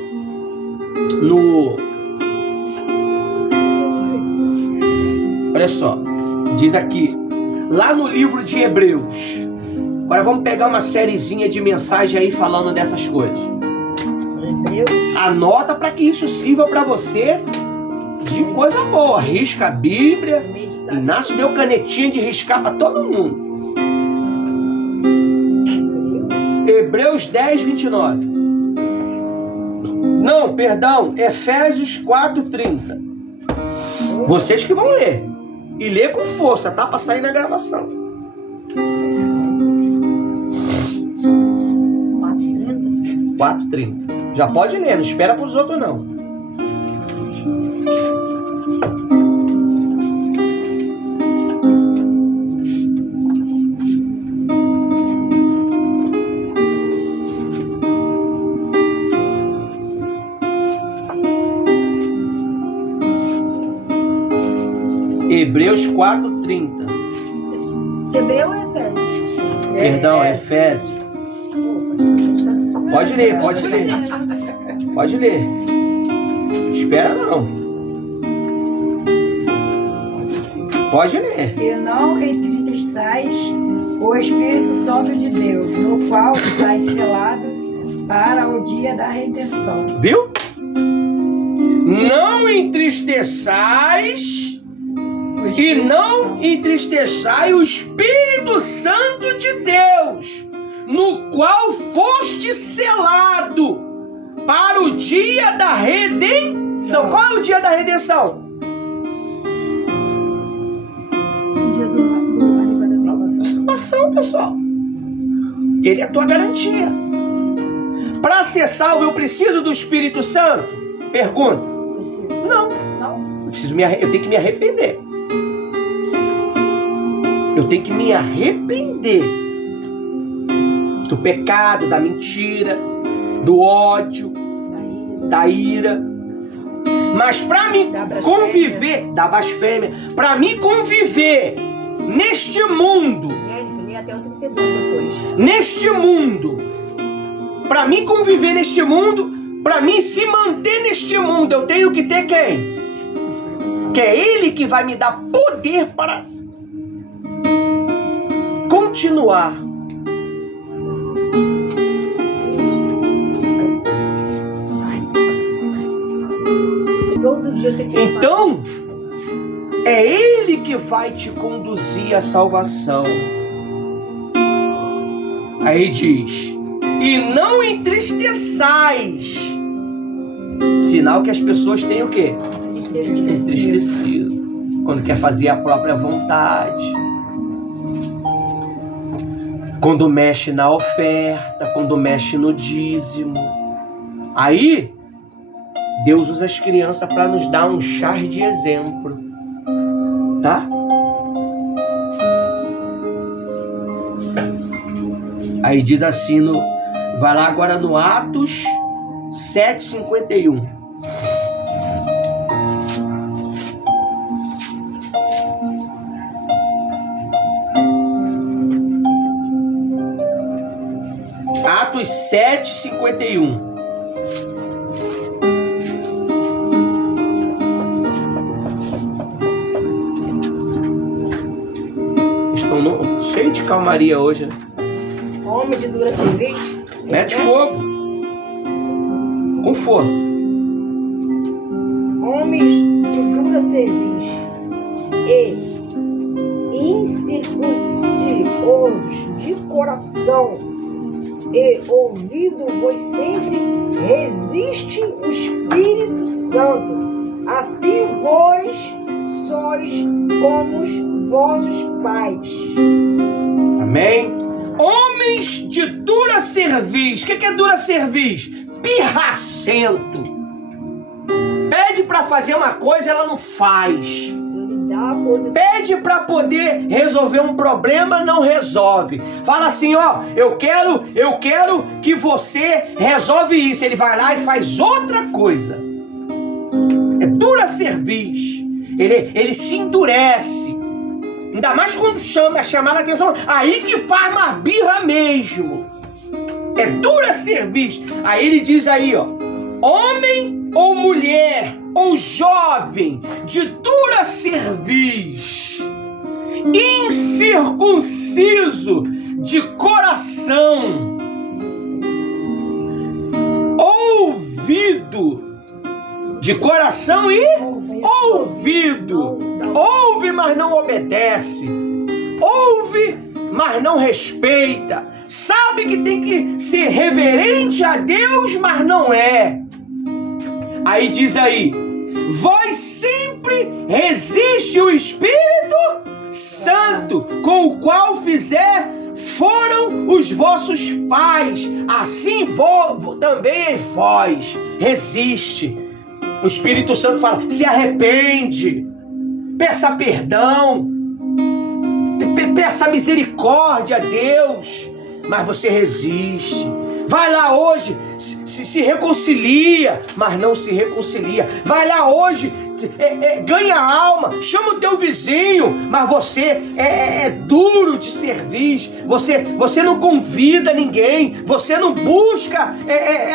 olha só, diz aqui, lá no livro de Hebreus. Agora vamos pegar uma sériezinha de mensagem aí falando dessas coisas. Anota para que isso sirva para você de coisa boa. Risca a Bíblia. Inácio deu canetinha de riscar para todo mundo. Hebreus 10, 29. Não, perdão, Efésios 4, 30. Vocês que vão ler. E ler com força, tá? Para sair na gravação. 4,30. Já pode ler, não espera para os outros não. Hebreus 4,30. Hebreu ou Efésios? Perdão, Efésios. Pode ler, pode ler. Pode ler. Espera não. Pode ler. E não entristeçais o Espírito Santo de Deus, no qual estáis selado para o dia da redenção. Viu? Não entristeçais e não entristeçai o Espírito Santo de Deus, no qual foste selado para o dia da redenção. Qual é o dia da redenção? O dia do arrebatamento. Salvação, pessoal. Ele é a tua garantia. Para ser salvo, eu preciso do Espírito Santo? Pergunta. Não. Eu tenho que me arrepender. Eu tenho que me arrepender do pecado, da mentira, do ódio, da ira. Mas para mim conviver, da blasfêmia, para mim conviver neste mundo, neste mundo, para mim conviver neste mundo, para mim se manter neste mundo, eu tenho que ter quem? Que é Ele que vai me dar poder para continuar. Então, é Ele que vai te conduzir à salvação. Aí diz: e não entristeçais. Sinal que as pessoas têm o quê? Entristecido. Quando quer fazer a própria vontade. Quando mexe na oferta, quando mexe no dízimo. Aí, Deus usa as crianças para nos dar um char de exemplo. Tá? Aí diz assim, vai lá agora no Atos 7:51. Atos 7:51. Estão cheio de calmaria hoje, né? Homem de dura serviço. Mete fogo. Com força. Homens de dura serviço e incircuncisos de coração e ouvindo-vos sempre, resiste o Espírito Santo. Assim vós sois como os vossos pais. Amém? Homens de dura cerviz. O que é dura cerviz? Pirracento. Pede para fazer uma coisa, ela não faz. Pede para poder resolver um problema, não resolve. Fala assim, ó, eu quero que você resolve isso. Ele vai lá e faz outra coisa. É dura cerviz. Ele se endurece. Ainda mais quando chamar a atenção. Aí que faz uma birra mesmo. É dura cerviz. Aí ele diz aí, ó. Homem ou mulher ou jovem de dura cerviz, incircunciso de coração, ouvido de coração e ouvido. Ouve, mas não obedece. Ouve, mas não respeita. Sabe que tem que ser reverente a Deus, mas não é. Aí diz aí: vós sempre resiste o Espírito Santo, com o qual foram os vossos pais, assim também vós. Resiste. O Espírito Santo fala: se arrepende, peça perdão, peça misericórdia a Deus, mas você resiste. Vai lá hoje, se reconcilia, mas não se reconcilia. Vai lá hoje, ganha alma, chama o teu vizinho, mas você é duro de servir. Você não convida ninguém, você não busca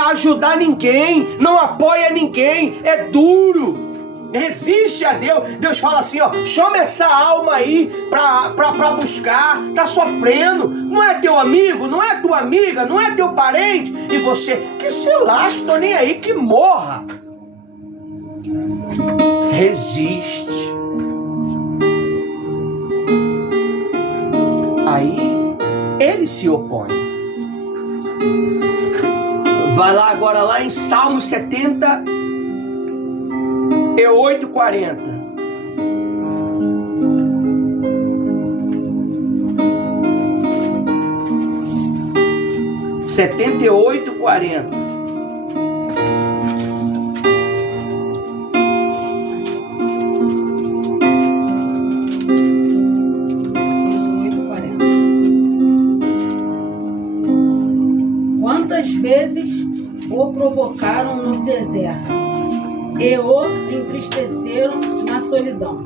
ajudar ninguém, não apoia ninguém, é duro. Resiste a Deus. Deus fala assim, ó: chama essa alma aí pra buscar. Tá sofrendo, não é teu amigo, não é tua amiga, não é teu parente, e você, que se lasque, tô nem aí, que morra. Resiste. Aí ele se opõe. Vai lá agora, lá em Salmo 78:40. 78:40. Quantas vezes o provocaram no deserto e o entristeceram na solidão?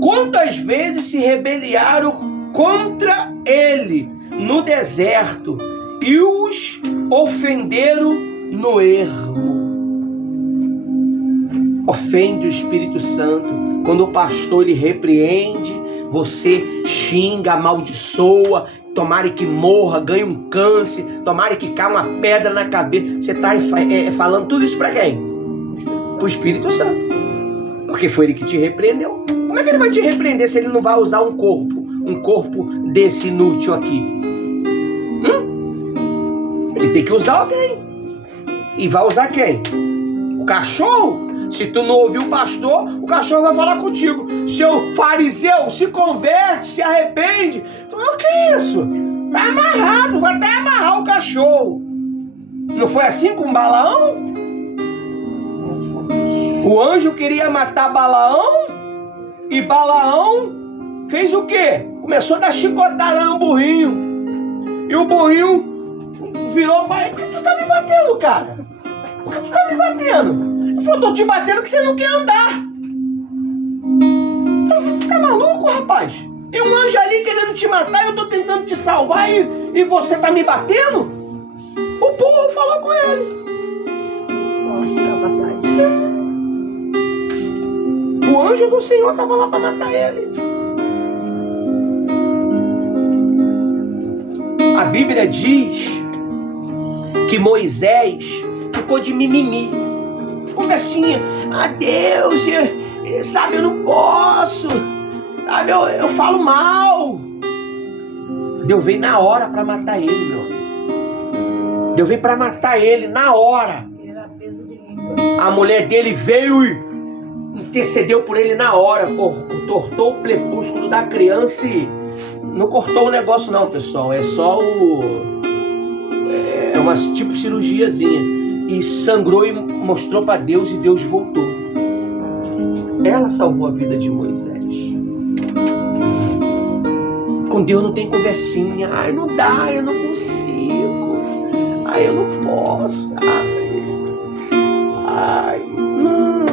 Quantas vezes se rebelaram contra ele no deserto e os ofenderam no ermo. Ofende o Espírito Santo. Quando o pastor lhe repreende, você xinga, amaldiçoa, tomara que morra, ganhe um câncer, tomara que caia uma pedra na cabeça. Você está falando tudo isso para quem? Para o Espírito Santo. Porque foi ele que te repreendeu. Como é que ele vai te repreender se ele não vai usar um corpo desse inútil aqui? Ele tem que usar alguém. E vai usar quem? O cachorro? Se tu não ouvir o pastor, o cachorro vai falar contigo. Seu fariseu, se converte, se arrepende. O que é isso? Tá amarrado, vai até amarrar o cachorro. Não foi assim com Balaão? O anjo queria matar Balaão, e Balaão fez o quê? Começou a dar chicotada no burrinho. E o burrinho virou para ele: por que tu tá me batendo, cara? Por que tu tá me batendo? Ele falou: tô te batendo que você não quer andar. Você tá maluco, rapaz? Tem um anjo ali querendo te matar, eu tô tentando te salvar e você tá me batendo? O burro falou com ele. O anjo do Senhor estava lá para matar ele. A Bíblia diz que Moisés ficou de mimimi, conversinha: ah, Deus, sabe, eu não posso, sabe, eu falo mal. Deus veio na hora para matar ele, meu amigo. Deus veio para matar ele na hora. A mulher dele veio e intercedeu por ele na hora, cortou o prepúsculo da criança e não cortou o negócio não, pessoal, é só uma tipo cirurgiazinha, e sangrou e mostrou para Deus e Deus voltou. Ela salvou a vida de Moisés. Com Deus não tem conversinha. Ai, não dá, eu não consigo, ai, eu não posso, ai, não.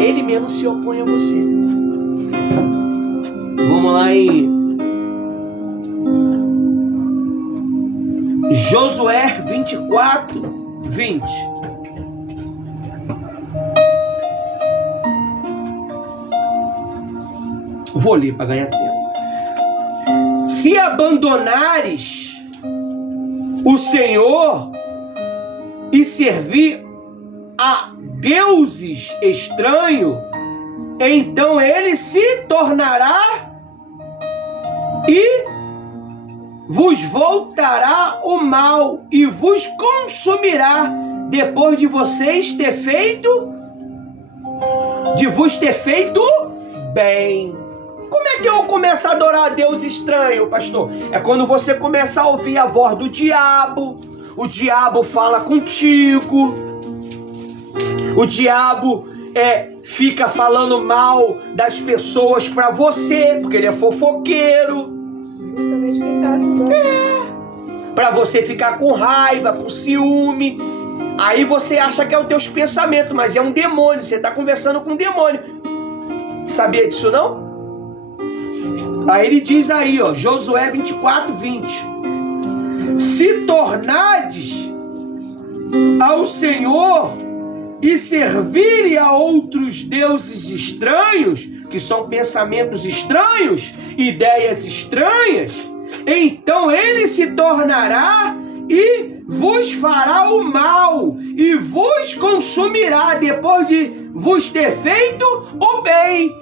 Ele mesmo se opõe a você. Vamos lá em Josué 24, 20. Vou ler para ganhar tempo. Se abandonares o Senhor e servir a deuses estranhos, então ele se tornará e vos voltará o mal e vos consumirá depois de vocês vos ter feito bem. Como é que eu começo a adorar a Deus estranho, pastor? É quando você começa a ouvir a voz do diabo. O diabo fala contigo. O diabo fica falando mal das pessoas para você, porque ele é fofoqueiro. Justamente quem está ajudando. Para você ficar com raiva, com ciúme. Aí você acha que é os teus pensamentos, mas é um demônio. Você está conversando com um demônio. Sabia disso não? Aí ele diz aí, ó, Josué 24, 20. Se tornardes ao Senhor e servirem a outros deuses estranhos, que são pensamentos estranhos, ideias estranhas, então ele se tornará e vos fará o mal e vos consumirá depois de vos ter feito o bem.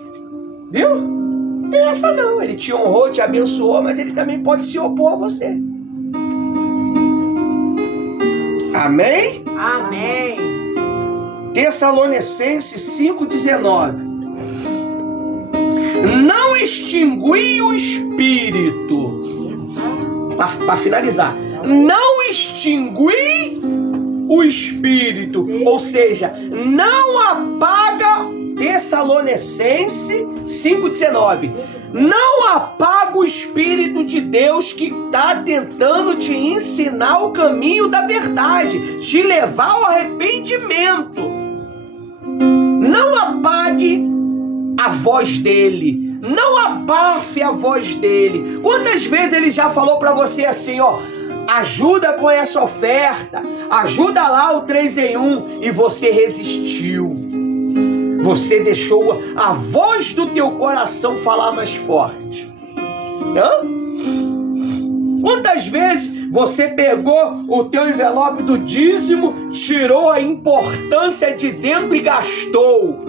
Viu? Não tem essa não. Ele te honrou, te abençoou, mas ele também pode se opor a você. Amém? Amém. Tessalonicenses 5,19. Não extingui o espírito. Para finalizar, não extingui o espírito, ou seja, não apaga. Tessalonicenses 5,19. Não apaga o Espírito de Deus que está tentando te ensinar o caminho da verdade, te levar ao arrependimento. Não apague a voz dele, não abafe a voz dele. Quantas vezes ele já falou para você assim, ó, ajuda com essa oferta, ajuda lá o 3 em 1, e você resistiu. Você deixou a voz do teu coração falar mais forte. Hã? Quantas vezes você pegou o teu envelope do dízimo, tirou a importância de dentro e gastou?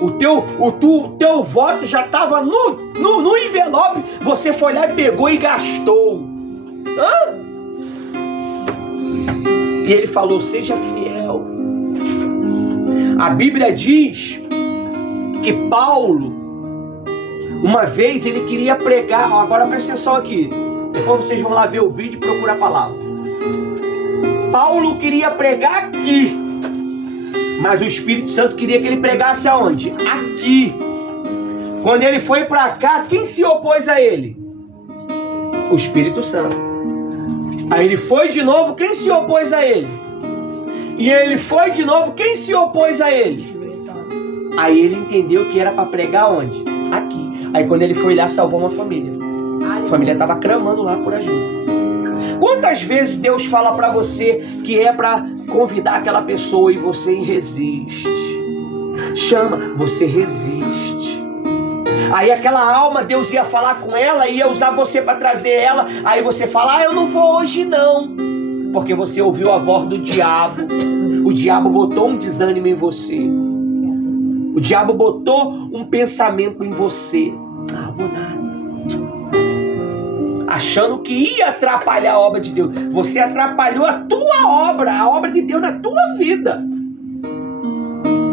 O teu voto já estava no envelope, você foi lá e pegou e gastou. Hã? E ele falou, seja fiel. A Bíblia diz que Paulo, uma vez ele queria pregar, agora presta atenção aqui, depois vocês vão lá ver o vídeo e procurar a palavra. Paulo queria pregar aqui, mas o Espírito Santo queria que ele pregasse aonde? Aqui. Quando ele foi para cá, quem se opôs a ele? O Espírito Santo. Aí ele foi de novo, quem se opôs a ele? E ele foi de novo, quem se opôs a ele? Aí ele entendeu que era para pregar onde? Aqui. Aí quando ele foi lá, salvou uma família. A família estava clamando lá por ajuda. Quantas vezes Deus fala para você que é para convidar aquela pessoa e você resiste? Chama, você resiste. Aí aquela alma, Deus ia falar com ela, ia usar você para trazer ela. Aí você fala, eu não vou hoje não. Porque você ouviu a voz do diabo. O diabo botou um desânimo em você. O diabo botou um pensamento em você. Vou nada. Achando que ia atrapalhar a obra de Deus. Você atrapalhou a tua obra, a obra de Deus na tua vida.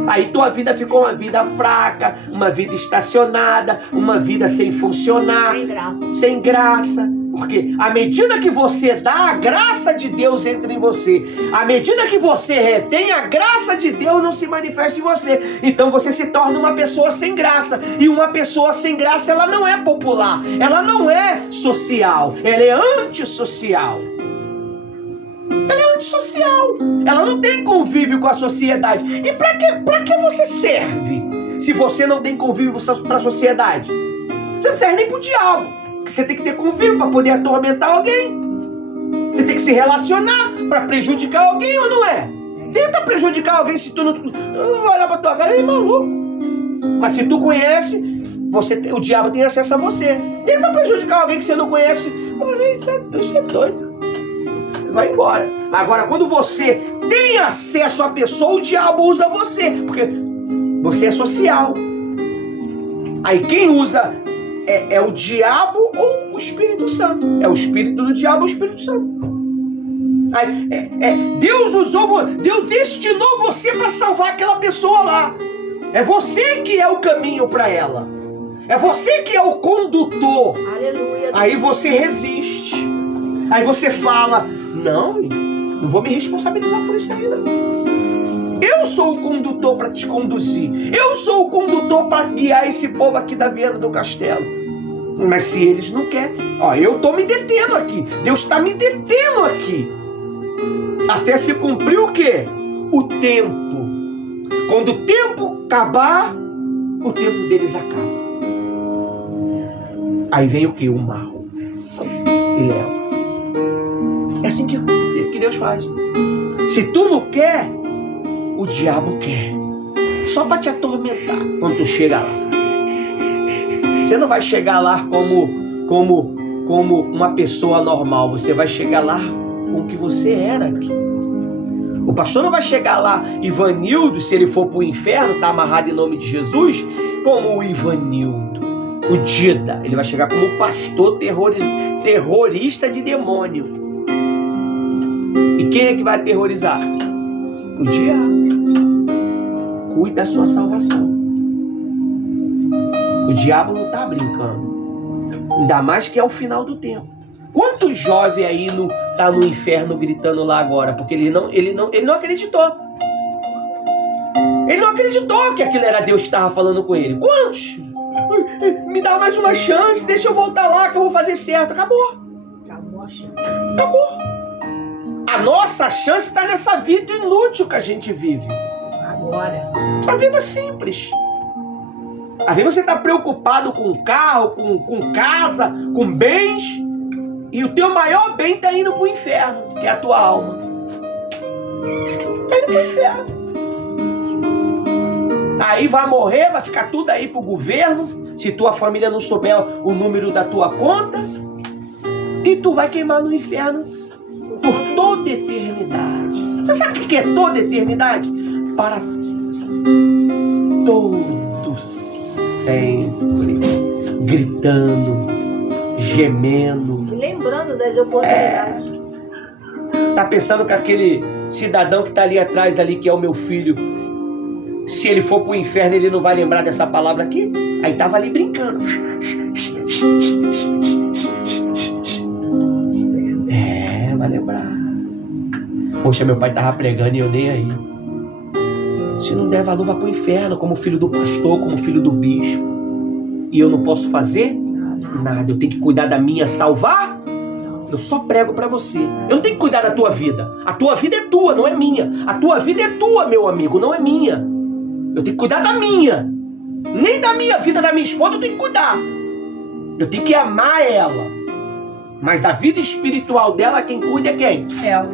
Aí tua vida ficou uma vida fraca, uma vida estacionada, uma vida sem funcionar. Sem graça. Sem graça. Porque à medida que você dá, a graça de Deus entra em você. À medida que você retém, a graça de Deus não se manifesta em você. Então você se torna uma pessoa sem graça. E uma pessoa sem graça, ela não é popular. Ela não é social. Ela é antissocial. Ela é antissocial. Ela não tem convívio com a sociedade. E para que você serve? se você não tem convívio para a sociedade? Você não serve nem para o diabo. Você tem que ter convívio para poder atormentar alguém. Você tem que se relacionar para prejudicar alguém ou não é? Tenta prejudicar alguém se tu não vai olhar para tua cara e é maluco. Mas se tu conhece, o diabo tem acesso a você. Tenta prejudicar alguém que você não conhece. Isso é doido. Vai embora. Agora, quando você tem acesso à pessoa, o diabo usa você. Porque você é social. Aí quem usa é o diabo ou o Espírito Santo. É o espírito do diabo ou o Espírito Santo. Aí, Deus destinou você para salvar aquela pessoa lá. É você que é o caminho para ela. É você que é o condutor. Aleluia. Aí você resiste. Aí você fala, não vou me responsabilizar por isso aí não. Eu sou o condutor para te conduzir. Eu sou o condutor para guiar esse povo aqui da Viana do Castelo. Mas se eles não querem, eu estou me detendo aqui. Deus está me detendo aqui. Até se cumprir o quê? O tempo. Quando o tempo acabar, o tempo deles acaba. Aí vem o quê? O mal. E leva. É assim que Deus faz. Se tu não quer, o diabo quer. Só para te atormentar quando tu chega lá. Você não vai chegar lá como uma pessoa normal. Você vai chegar lá com o que você era aqui. O pastor não vai chegar lá, Ivanildo, se ele for para o inferno, está amarrado em nome de Jesus, como o Ivanildo, o Dida. Ele vai chegar como pastor terrorista de demônio. E quem é que vai aterrorizar? O diabo. Cuide da sua salvação. O diabo não está brincando. Ainda mais que é o final do tempo. Quantos jovens aí tá no inferno gritando lá agora? Porque ele não acreditou. Ele não acreditou que aquilo era Deus que estava falando com ele. Quantos? Me dá mais uma chance, deixa eu voltar lá que eu vou fazer certo. Acabou. Acabou a chance. Acabou. A nossa chance está nessa vida inútil que a gente vive. Agora. Essa vida simples. Às vezes você está preocupado com carro, com casa, com bens, e o teu maior bem está indo para o inferno, que é a tua alma. Está indo para o inferno. Aí vai morrer, vai ficar tudo aí para o governo, se tua família não souber o número da tua conta, e tu vai queimar no inferno por toda eternidade. Você sabe o que é toda eternidade? Para todos. Sempre gritando, gemendo. E lembrando das oportunidades. Tá pensando que aquele cidadão que tá ali atrás, ali, que é o meu filho, se ele for pro inferno, ele não vai lembrar dessa palavra aqui? Aí tava ali brincando. Vai lembrar. Poxa, meu pai tava pregando e eu nem aí. Se não der valor, vá pro inferno, como filho do pastor, como filho do bispo. E eu não posso fazer nada. Eu tenho que cuidar da minha salvar. Eu só prego para você. Eu não tenho que cuidar da tua vida. A tua vida é tua, não é minha. A tua vida é tua, meu amigo, não é minha. Eu tenho que cuidar da minha. Nem da minha vida, da minha esposa, eu tenho que cuidar. Eu tenho que amar ela. Mas da vida espiritual dela, quem cuida é quem? Ela.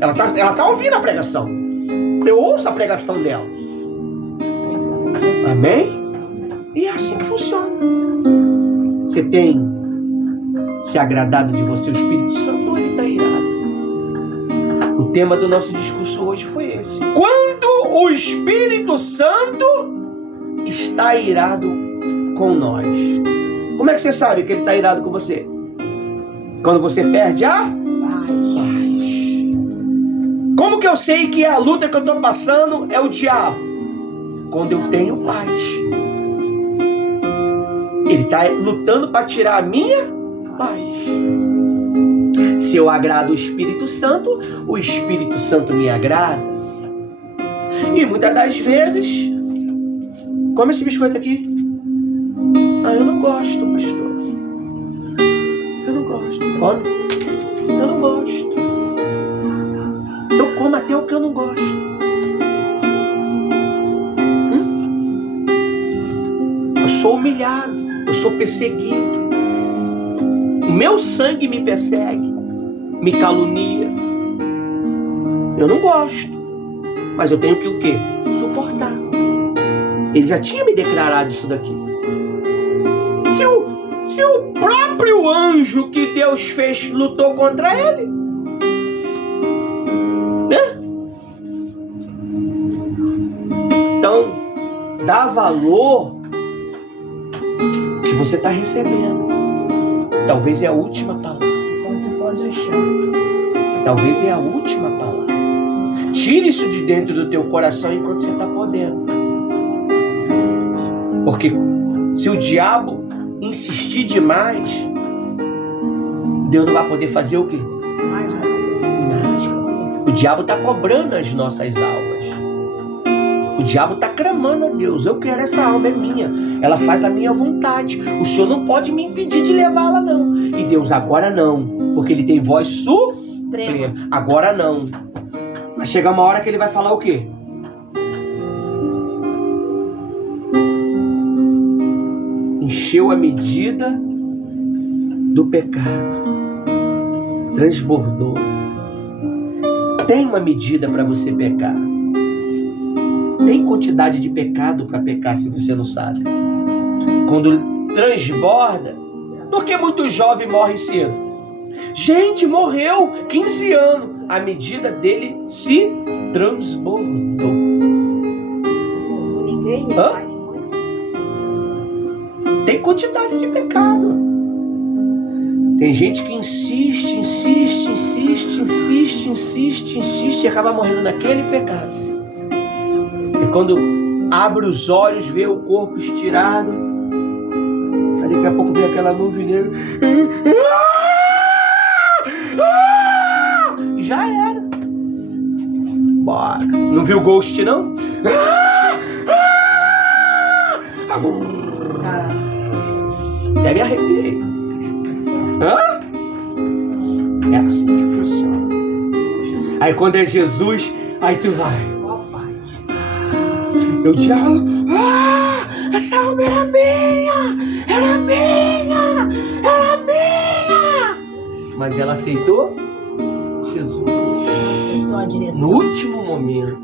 Ela tá ouvindo a pregação. Eu ouço a pregação dela. Amém? E é assim que funciona. Você tem se agradado de você o Espírito Santo ou ele está irado? O tema do nosso discurso hoje foi esse. Quando o Espírito Santo está irado com nós. Como é que você sabe que ele está irado com você? Quando você perde a paz. Como que eu sei que a luta que eu estou passando é o diabo? Quando eu tenho paz. Ele está lutando para tirar a minha paz. Se eu agrado o Espírito Santo me agrada. E muitas das vezes, come esse biscoito aqui. Eu não gosto, pastor. Eu não gosto. Come. Eu não gosto. Eu como até o que eu não gosto. sou humilhado, eu sou perseguido. O meu sangue me persegue, me calunia. Eu não gosto, mas eu tenho que o quê? Suportar. Ele já tinha me declarado isso daqui. Se o próprio anjo que Deus fez lutou contra ele, né? Então, dá valor que você está recebendo. Talvez é a última palavra. Quando você pode achar. Talvez é a última palavra. Tire isso de dentro do teu coração enquanto você está podendo. Porque se o diabo insistir demais, Deus não vai poder fazer o quê? Mais nada. Nada. O diabo está cobrando as nossas almas. O diabo está clamando a Deus. Eu quero essa alma, é minha. Ela faz a minha vontade. O Senhor não pode me impedir de levá-la, não. E Deus, agora não. Porque Ele tem voz suprema. Agora não. Vai chegar uma hora que Ele vai falar o quê? Encheu a medida do pecado. Transbordou. Tem uma medida para você pecar. Tem quantidade de pecado para pecar, se você não sabe. Quando transborda, por que muito jovem morre cedo? Gente, morreu 15 anos. A medida dele se transbordou. Ninguém me Hã? faz mãe. Tem quantidade de pecado. Tem gente que insiste e acaba morrendo naquele pecado. E quando abre os olhos, vê o corpo estirado, aí daqui a pouco vem aquela nuvem negra. E já era. Bora. Não viu Ghost, não? Até me arrepiei. Hã? É assim que funciona. Aí quando é Jesus, aí tu vai. Eu digo, essa alma era minha, era minha, era minha. Mas ela aceitou Jesus. Estou à direção. No último momento,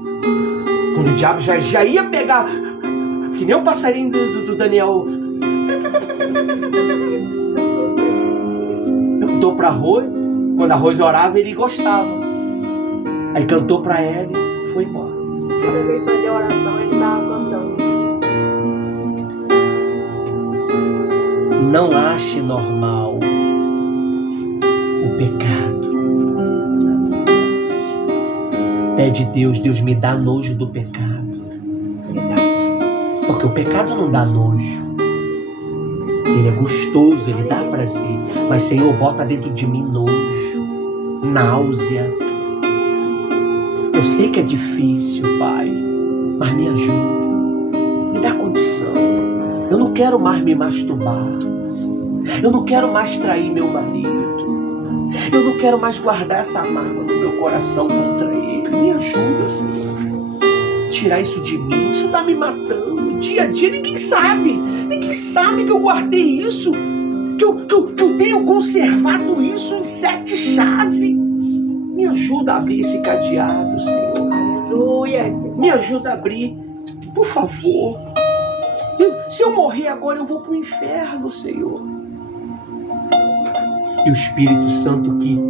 quando o diabo já ia pegar, que nem o passarinho do Daniel, cantou para Rose. Quando a Rose orava, ele gostava. Aí cantou para ela e foi embora. Quando eu veio fazer a oração, ele estava cantando. Não ache normal o pecado. Pede Deus, Deus me dá nojo do pecado. Porque o pecado não dá nojo. Ele é gostoso, ele dá prazer. Mas Senhor, bota dentro de mim nojo, náusea. Eu sei que é difícil, Pai, mas me ajuda. Me dá condição. Eu não quero mais me masturbar. Eu não quero mais trair meu marido. Eu não quero mais guardar essa mágoa no meu coração contra ele. Me ajuda, Senhor. Tirar isso de mim. Isso está me matando. Dia a dia, ninguém sabe. Ninguém sabe que eu guardei isso. Que eu tenho conservado isso em 7 chaves. Me ajuda a abrir esse cadeado, Senhor. Aleluia. Me ajuda a abrir, por favor. Se eu morrer agora, eu vou para o inferno, Senhor. E o Espírito Santo, que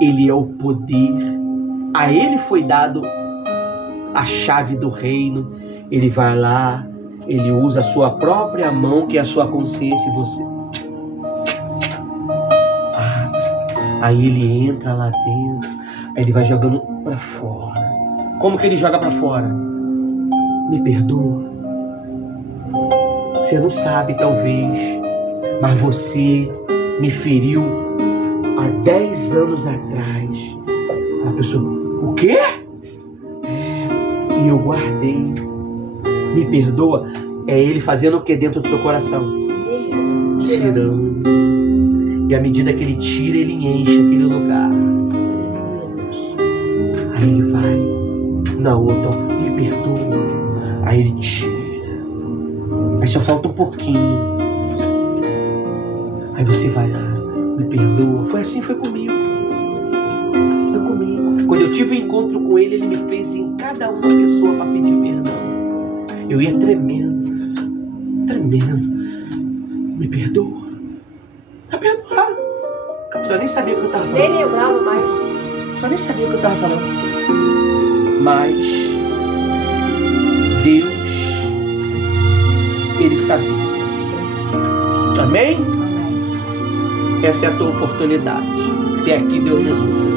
Ele é o poder, a Ele foi dado a chave do reino. Ele vai lá, Ele usa a sua própria mão, que é a sua consciência, e você... Aí Ele entra lá dentro, aí Ele vai jogando para fora. Como que Ele joga para fora? Me perdoa. Você não sabe, talvez, mas você me feriu há 10 anos atrás. A pessoa, o quê? E eu guardei. Me perdoa. É Ele fazendo o que dentro do seu coração? Tirando. E à medida que Ele tira, Ele enche aquele lugar. Aí Ele vai na outra, me perdoa. Aí Ele tira. Mas só falta um pouquinho. Aí você vai lá, me perdoa. Foi assim, foi comigo. Foi comigo. Quando eu tive um encontro com ele, ele me fez em cada uma pessoa para pedir perdão. Eu ia tremendo. Me perdoa. Tá perdoado. A pessoa nem sabia o que eu tava falando. Nem lembrava mais. A pessoa nem sabia o que eu tava falando. Mas Deus, Ele sabia. Amém? Amém. Essa é a tua oportunidade. Até aqui Deus nos usou.